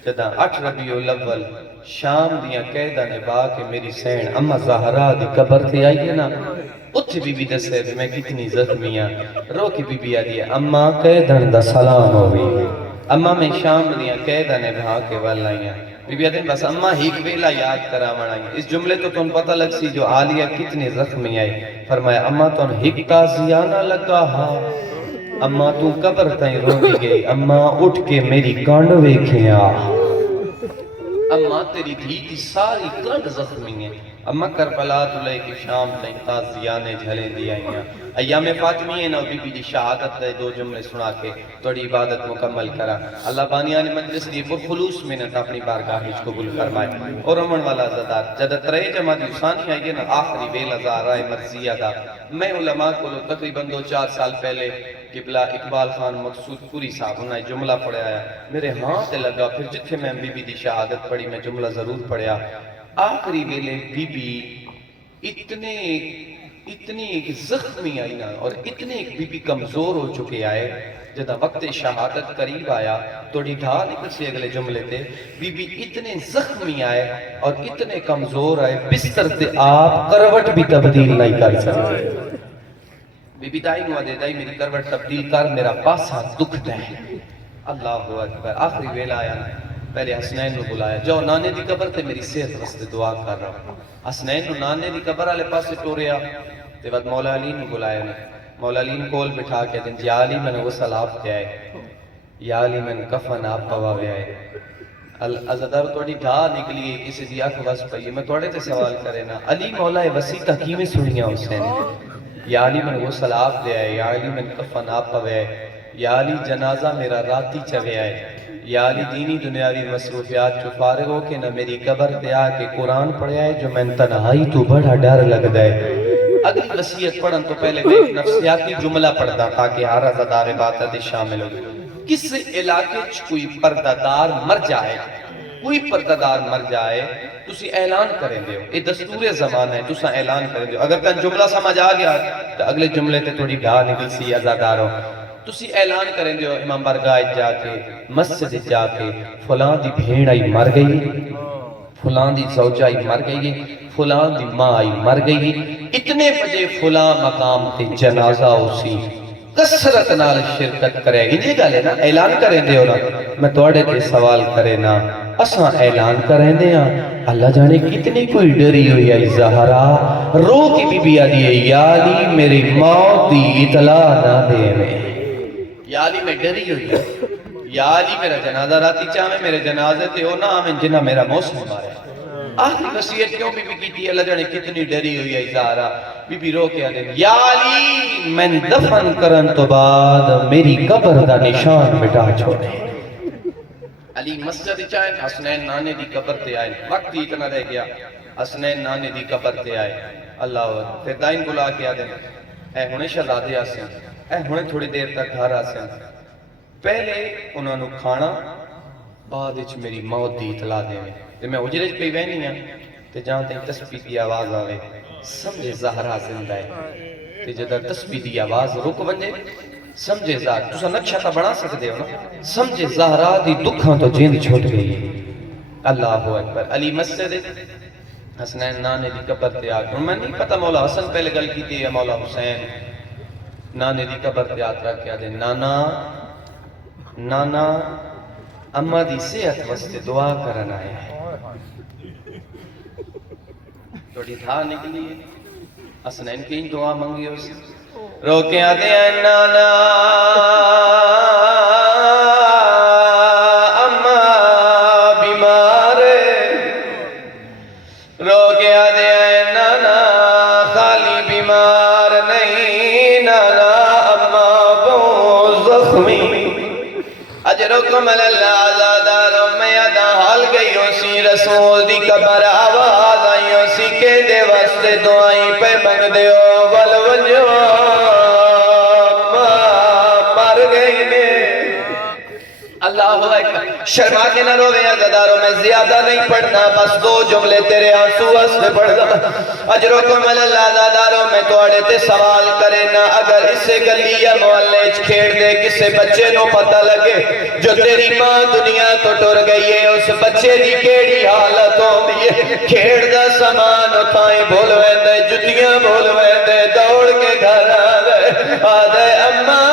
جداں 8 ربیع الاول شام دیاں قیدہ نے با کے میری سین اما زہرا دی قبر تے آئی ہے نا اتھ بی بی دسے بھی میں کتنی زخمی ہاں رو کے بی بی آدھی ہے اما قیدن دا سلام ہوئی اما میں شام دیاں قیدہ نے بھا کے والائیاں بی بی آدھیں بس اماں ہیک ویلا یاد کرا منائی اس جملے تو تن پتہ لگ سی جو عالیہ کتنی زخمی آئی فرمایا اماں تن ہیک تازیانہ لگا ہاں اماں تو قبر تائیں روی گئی اماں اٹھ کے میری کانڈ ویکھیں آ اماں تیری دھی کی ساری کانڈ زخمی ہیں اماں کربلا تلے کی شام تائیں تازیانے جھلیں دی آئیاں ایام فاطمی ہے بی بی دی شہادت دے دو جملے سنا کے توڑی عبادت مکمل کرا اللہ بانیان مجلس دی پر خلوص منت اپنی بارگاہش قبول فرمائے اور امن والا زدار جدہ ترے جماعت حسانی آئیے نا آخری بیل ازار آئے مرضیہ دا میں علماء کو تقریباً 2-4 سال پہلے قبلہ اقبال خان مقصود پوری صاحب انہیں جملہ پڑھے آیا میرے ہاں تے لگا پھر جتھے میں بی بی دی شہادت پڑھی میں جملہ ضرور پڑھیا آخری بیلے بی بی اتنی ایک زخمی آئی نا اور اتنے ایک بی بی کمزور ہو چکے آئے جدہ وقت شہادت قریب آیا توڑی ڈھا نکل سے اگلے جملے تے بی بی اتنے زخمی آئے اور اتنے کمزور آئے بستر تے آپ کروٹ بھی تبدیل نہیں کر سکتے بی بی دائی نوہ دے دائی میری کروٹ تبدیل کر میرا پاسا دکھ دے اللہ اکبر آخری ویلا آیا پہلے حسنین نو بلایا جو نانے دی قبر تے میری صحت واسطے دعا کر رہا ہوں حسنین نو نانے دی قبر والے پاسے ٹوریا تے بعد مولا علی نو بلایا نے مولا علی کول بٹھا کے دن یا علی میں نے غسل آپ کے آئے یا علی میں نے کفن آپ پواوے آئے عزدار توڑی ڈھا نکلی کسی دی آنکھ وس پئی میں توڑے تے سوال کرے نا علی مولا وسیع تحکیمیں سنیاں حسین یا علی میں نے غسل آپ دے آئے یا علی میں نے کفن آپ پوے آئے یا علی جنازہ میرا راتی چوے آئے یا علی دینی دنیاوی مصروفیات جو فارغ ہو کے نہ میری قبر تے آ کے قرآن پڑھے آئے جو میں تنہائی تو بڑا ڈر لگ دے اگلی وصیت پڑھن تو پہلے میں ایک نفسیاتی جملہ پڑھتا تاکہ ہر عزدار باتت شامل ہو کس علاقے کوئی پردادار مر جائے کوئی پردادار مر جائے تسی اعلان کریں دیو یہ دستور زمان ہے تسا اعلان کریں دیو اگر تن جملہ سمجھ آ گیا تو اگلے جملے تے تھوڑی ڈھا نکل سی عزاداروں تسی اعلان کریں دیو امام برگاہ جا کے مسجد جا کے فلان دی بھیڑ آئی مر گئی فلان دی زوجہ آئی مر گئی فلان دی ماں آئی مر گئی اتنے بجے فلان مقام تے جنازہ اسی کسرت نال شرکت کرے انجھے گالے نا اعلان کریں دے نا میں توڑے تے سوال کرے نا اساں اعلان کریں دے اللہ جانے کتنی کوئی ڈری ہوئی ہے زہرا رو کی بی بی آدھی ہے یا علی میری موت دی اطلاع نہ دے میں یا علی میں ڈری ہوئی ہے یا علی میرا جنازہ راتی چاہمیں میرے جنازے تے ہو نا آمین جنہ میرا موسم مارے آخری وصیت کیوں بی بی کی تھی اللہ جانے کتنی ڈری ہوئی ہے زہرا بی بی رو کے آدھے یا علی میں دفن کرن تو بعد میری قبر دا نشان مٹا چھوڑے علی مسجد چاہے حسنین نانے دی قبر تے آئے وقت ہی اتنا رہ گیا حسنین نانے دی قبر تے آئے اللہ پھر دائن بلا کے آدھے اے ہونے شہزادے آسیں اے ہونے تھوڑی دیر تک گھر آسیں پہلے انہوں نے کھانا بعد اچھ میری موت دی اطلاع دے میں جب میں اجرج پہ وینی ہیں تو جہاں تک تسبیح دی آواز آوے سمجھے زہرا زندہ ہے تو جدہ تسبیح دی آواز رک ونجے سمجھے زہرا تو سا نقشہ تا بڑھا سکتے ہو نا سمجھے زہرا دی دکھاں تو جیند چھوٹ گئی اللہ اکبر علی مسجد حسنین نانے دی قبر تے آگے میں نہیں پتا مولا حسن پہلے گل کی تھی یا مولا حسین نانے دی قبر تے ہاتھ رکھ کے آدھے نانا نانا اماں دی صحت واسطے دعا کرنا آئے ہیں تھوڑی دھا نکلی حسنین کی دعا منگی اس رو کے آدھے ہیں نانا اماں بیمار رو کے آدھے ہیں نانا خالی بیمار نہیں نانا اماں بہت زخمی اجرکم اللہ آزاداروں میں ادا حال گئی اسی رسول دی قبر آواز آئی اسی کے دے واسطے دعائیں پہ منگ دیو والونجو مر گئی میں اللہ اکبر شرما کے نہ روے عزاداروں میں زیادہ نہیں پڑھنا بس دو جملے تیرے آنسو واسطے پڑھنا اجرکم اللہ عزاداروں میں توڑے تے سوال کرے نا اگر اسے گلی یا محلے کھیڑ دے کسے بچے نو پتہ لگے جو تیری ماں دنیا تو ٹر گئی ہے اس بچے دی کیڑی حالت ہوندی ہے کھیڑ دا سامان اٹھائیں بھول ویندے جتیاں بھول ویندے دوڑ کے گھر آوے آدھے اماں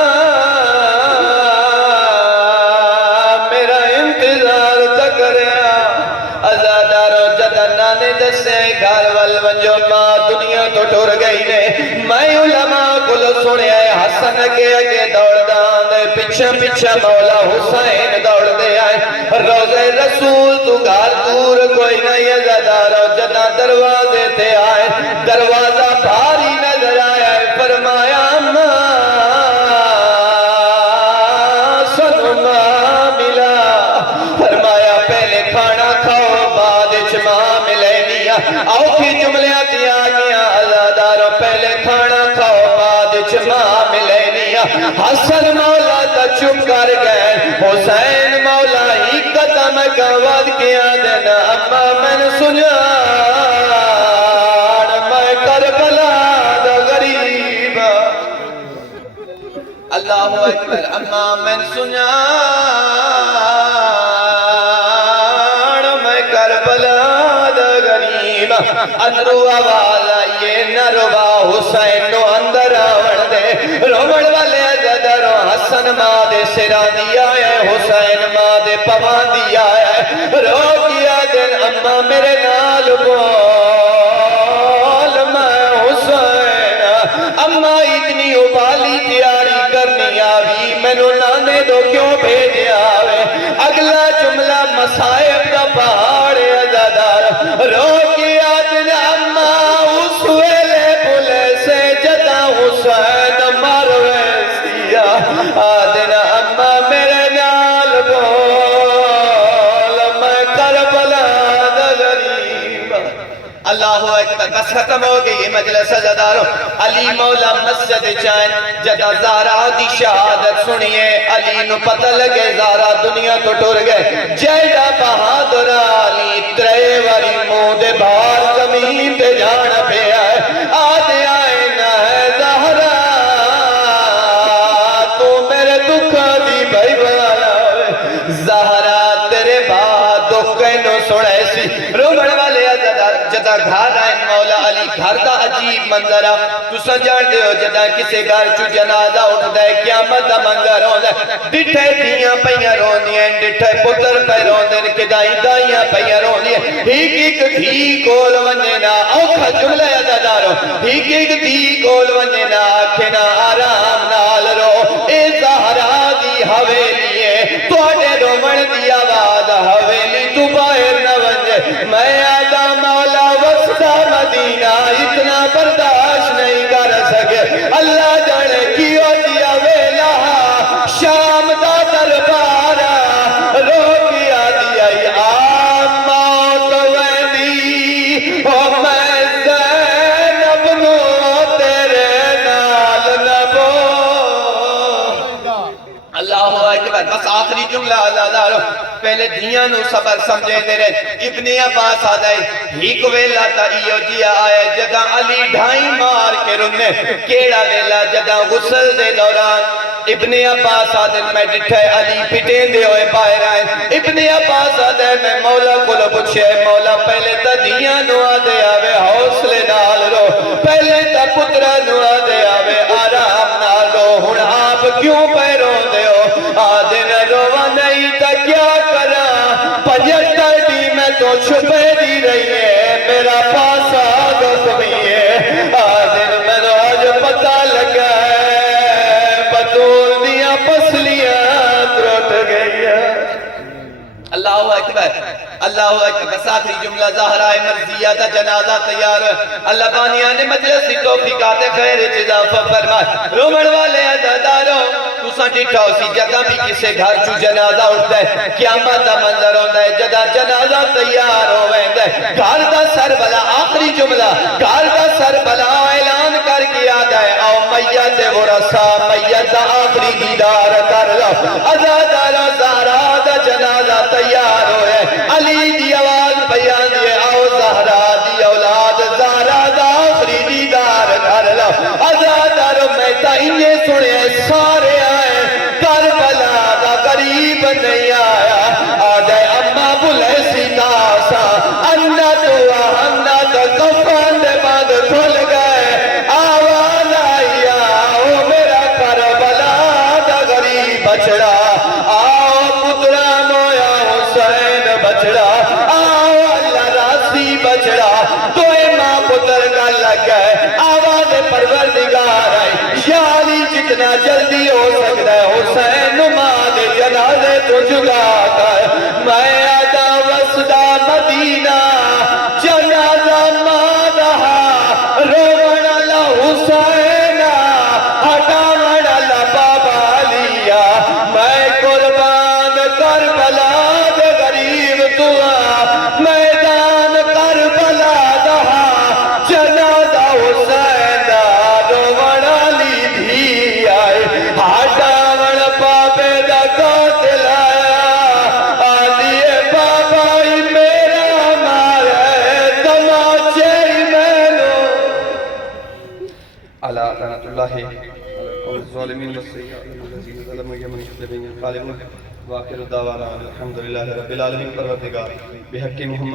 گھر والونجو ماں دنیا تو ٹر گئی نے میں علماء کل سنے آئے حسن کے اگے دوڑ دانے پچھا پچھا مولا حسین دوڑ دے آئے روزے رسول تو گھر دور کوئی نہیں عزادارو جنا دروازے تھے آئے دروازہ بھاری نظر آیا فرمایا ماں سنو ماں ملا فرمایا پہلے کھانا کھاؤ بعد ماں ملے اوکھی جملیاں دیا گیا عزاداروں پہلے کھانا کھاؤ بعد ماں ملے نیا حسن مولا تا چپ کر گئے حسین مولا ہی قدم گواد کیا دینا اما میں نے سنیان میں کربلا دا غریب اللہ اکبر اما میں نے سنیان میں کربلا اندرو آواز آئیے نہ روا حسین نو اندر آوڑ دے روڑ والے عزاداروں حسن ماں دے سران دیا ہے حسین ماں دے پوان دیا ہے رو کیا دن اماں میرے نال بول میں حسین اماں اتنی ابالی تیاری کرنی آوی میں نو نانے دو کیوں بھیجے آوے اگلا جملہ مسائب دا پہاڑ عزادار رو حسین مروے سیا آدنا اما میرے نال بول میں کربلا دا غریب اللہ اکبر بس ختم ہو گئی مجلس عزاداروں علی مولا مسجد چائن جدا زارا دی شہادت سنیے علی نو پتہ لگے زارا دنیا تو ٹر گئے جیدہ بہادر علی ترے واری موں دے بھار زمین تے جانا پہ آئے آدھے آئے نہ ہے زہرا تو میرے دکھا دی بھائی بالا زہرا تیرے بعد دکھنو سڑے سی روڑ والے جدا گھر آئے مولا علی گھر دا عجیب منظرہ تو سجڑ دے ہو جدا کسے گھر چو جنازہ اٹھ دے قیامت دا منظر ہو دے ڈٹھے دیاں پہیاں رونی ہیں ڈٹھے پتر پہ رون دے کدائی دائیاں پہیاں رونی ہیں ہیک ایک دھی کول ونجنا اوکھا جملہ عزادارو ہیک ایک دھی کول ونجنا آکھنا آرام نال رو اے زہرا دی حویلی ہے تو اڈے رومن دی آواز حویلی تو باہر نہ ونجے میں آدھا مولا وسطہ مدینہ اتنا برداشت نہیں کر سکے اللہ جانے کیوں دیا ویلا شام دا دربارہ رو کیا دیا موت ویلی او میں زینب نو تیرے نال نبو اللہ اکبر بس آخری جملہ اللہ دارو پہلے دھیاں نو صبر سمجھے دے رہے ابن عباس آدھائی ہی کو ویلا تا ایو جیا آئے جدہ علی ڈھائی مار کے رنے کیڑا ویلا جدہ غسل دے دوران ابن عباس آدھے میں ڈٹھے علی پٹین دے ہوئے باہر آئے ابن عباس آدھے میں مولا کو لو پچھے مولا پہلے تا دھیاں نو آدھے آوے حوصلے نال رو پہلے تا پترہ نو آدھے آوے آرام نال کیوں پیروں دے ہو آدن روا نہیں تا کیا کرا 75 دی میں تو چھپے دی رہی ہے میرا پاسا زخمی ہے آدن میں تو آج پتہ لگا ہے بطول دیا پسلیاں ترٹ گئی ہے اللہ اکبر اللہ اکبر ساتھی جملہ ظاہرہ مرضیہ دا جنازہ تیار اللہ بانیان مجلس توفیقات خیر اضافہ فرمائے رومن والے عزاداروں تو سانٹی ٹھاؤسی جگہ بھی کسے گھر چو جنازہ اٹھتا ہے قیامت دا منظر ہوتا ہے جدہ جنازہ تیار ہو ویندہ ہے گھر دا سر بلا آخری جملہ گھر دا سر بلا اعلان کر کے آدھا ہے او میت ورسا میت دا آخری دیدار کر لو عزاداروں زہرا دا جنازہ تیار ہوئے علی دی آواز بیان دیئے آؤ زہرا دی اولاد زہرا دا آخری دیدار کر لو عزاداروں میں تا انہیں سنے سارے آئے کربلا دا غریب نہیں آیا آدھے اما بلے سیداسا انہ تو کفان دے بعد کھل گئے آواز آئی آؤ میرا کربلا دا غریب بچڑا آؤ پترا مویا حسین بچڑا آؤ اللہ راسی بچڑا توئے ماں پتر کا لگ گئے آواز پروردگار آئی یا علی جتنا جلدی ہو سکتا ہے حسین ماں دے جنازے تو جگا کر میں آدھا وسدہ مدینہ جنازہ ماں رہا روڑ اللہ حسین ہٹاوڑ اللہ بابا لیا میں قربان کربلا دے غریب دعا میدان کربلا دہا جنازہ حسین روڑ علی بھی آئے ہٹاوڑ بابے دا قاتل آیا آلیے بابا ہی میرا مارے تماچے ہی میں لو علی لعنت اللہ الظالمین والسیئین ظلموا یمن یشتبین الخالقون واخر دعوانا الحمدللہ رب العالمین پروردگار بحق محمد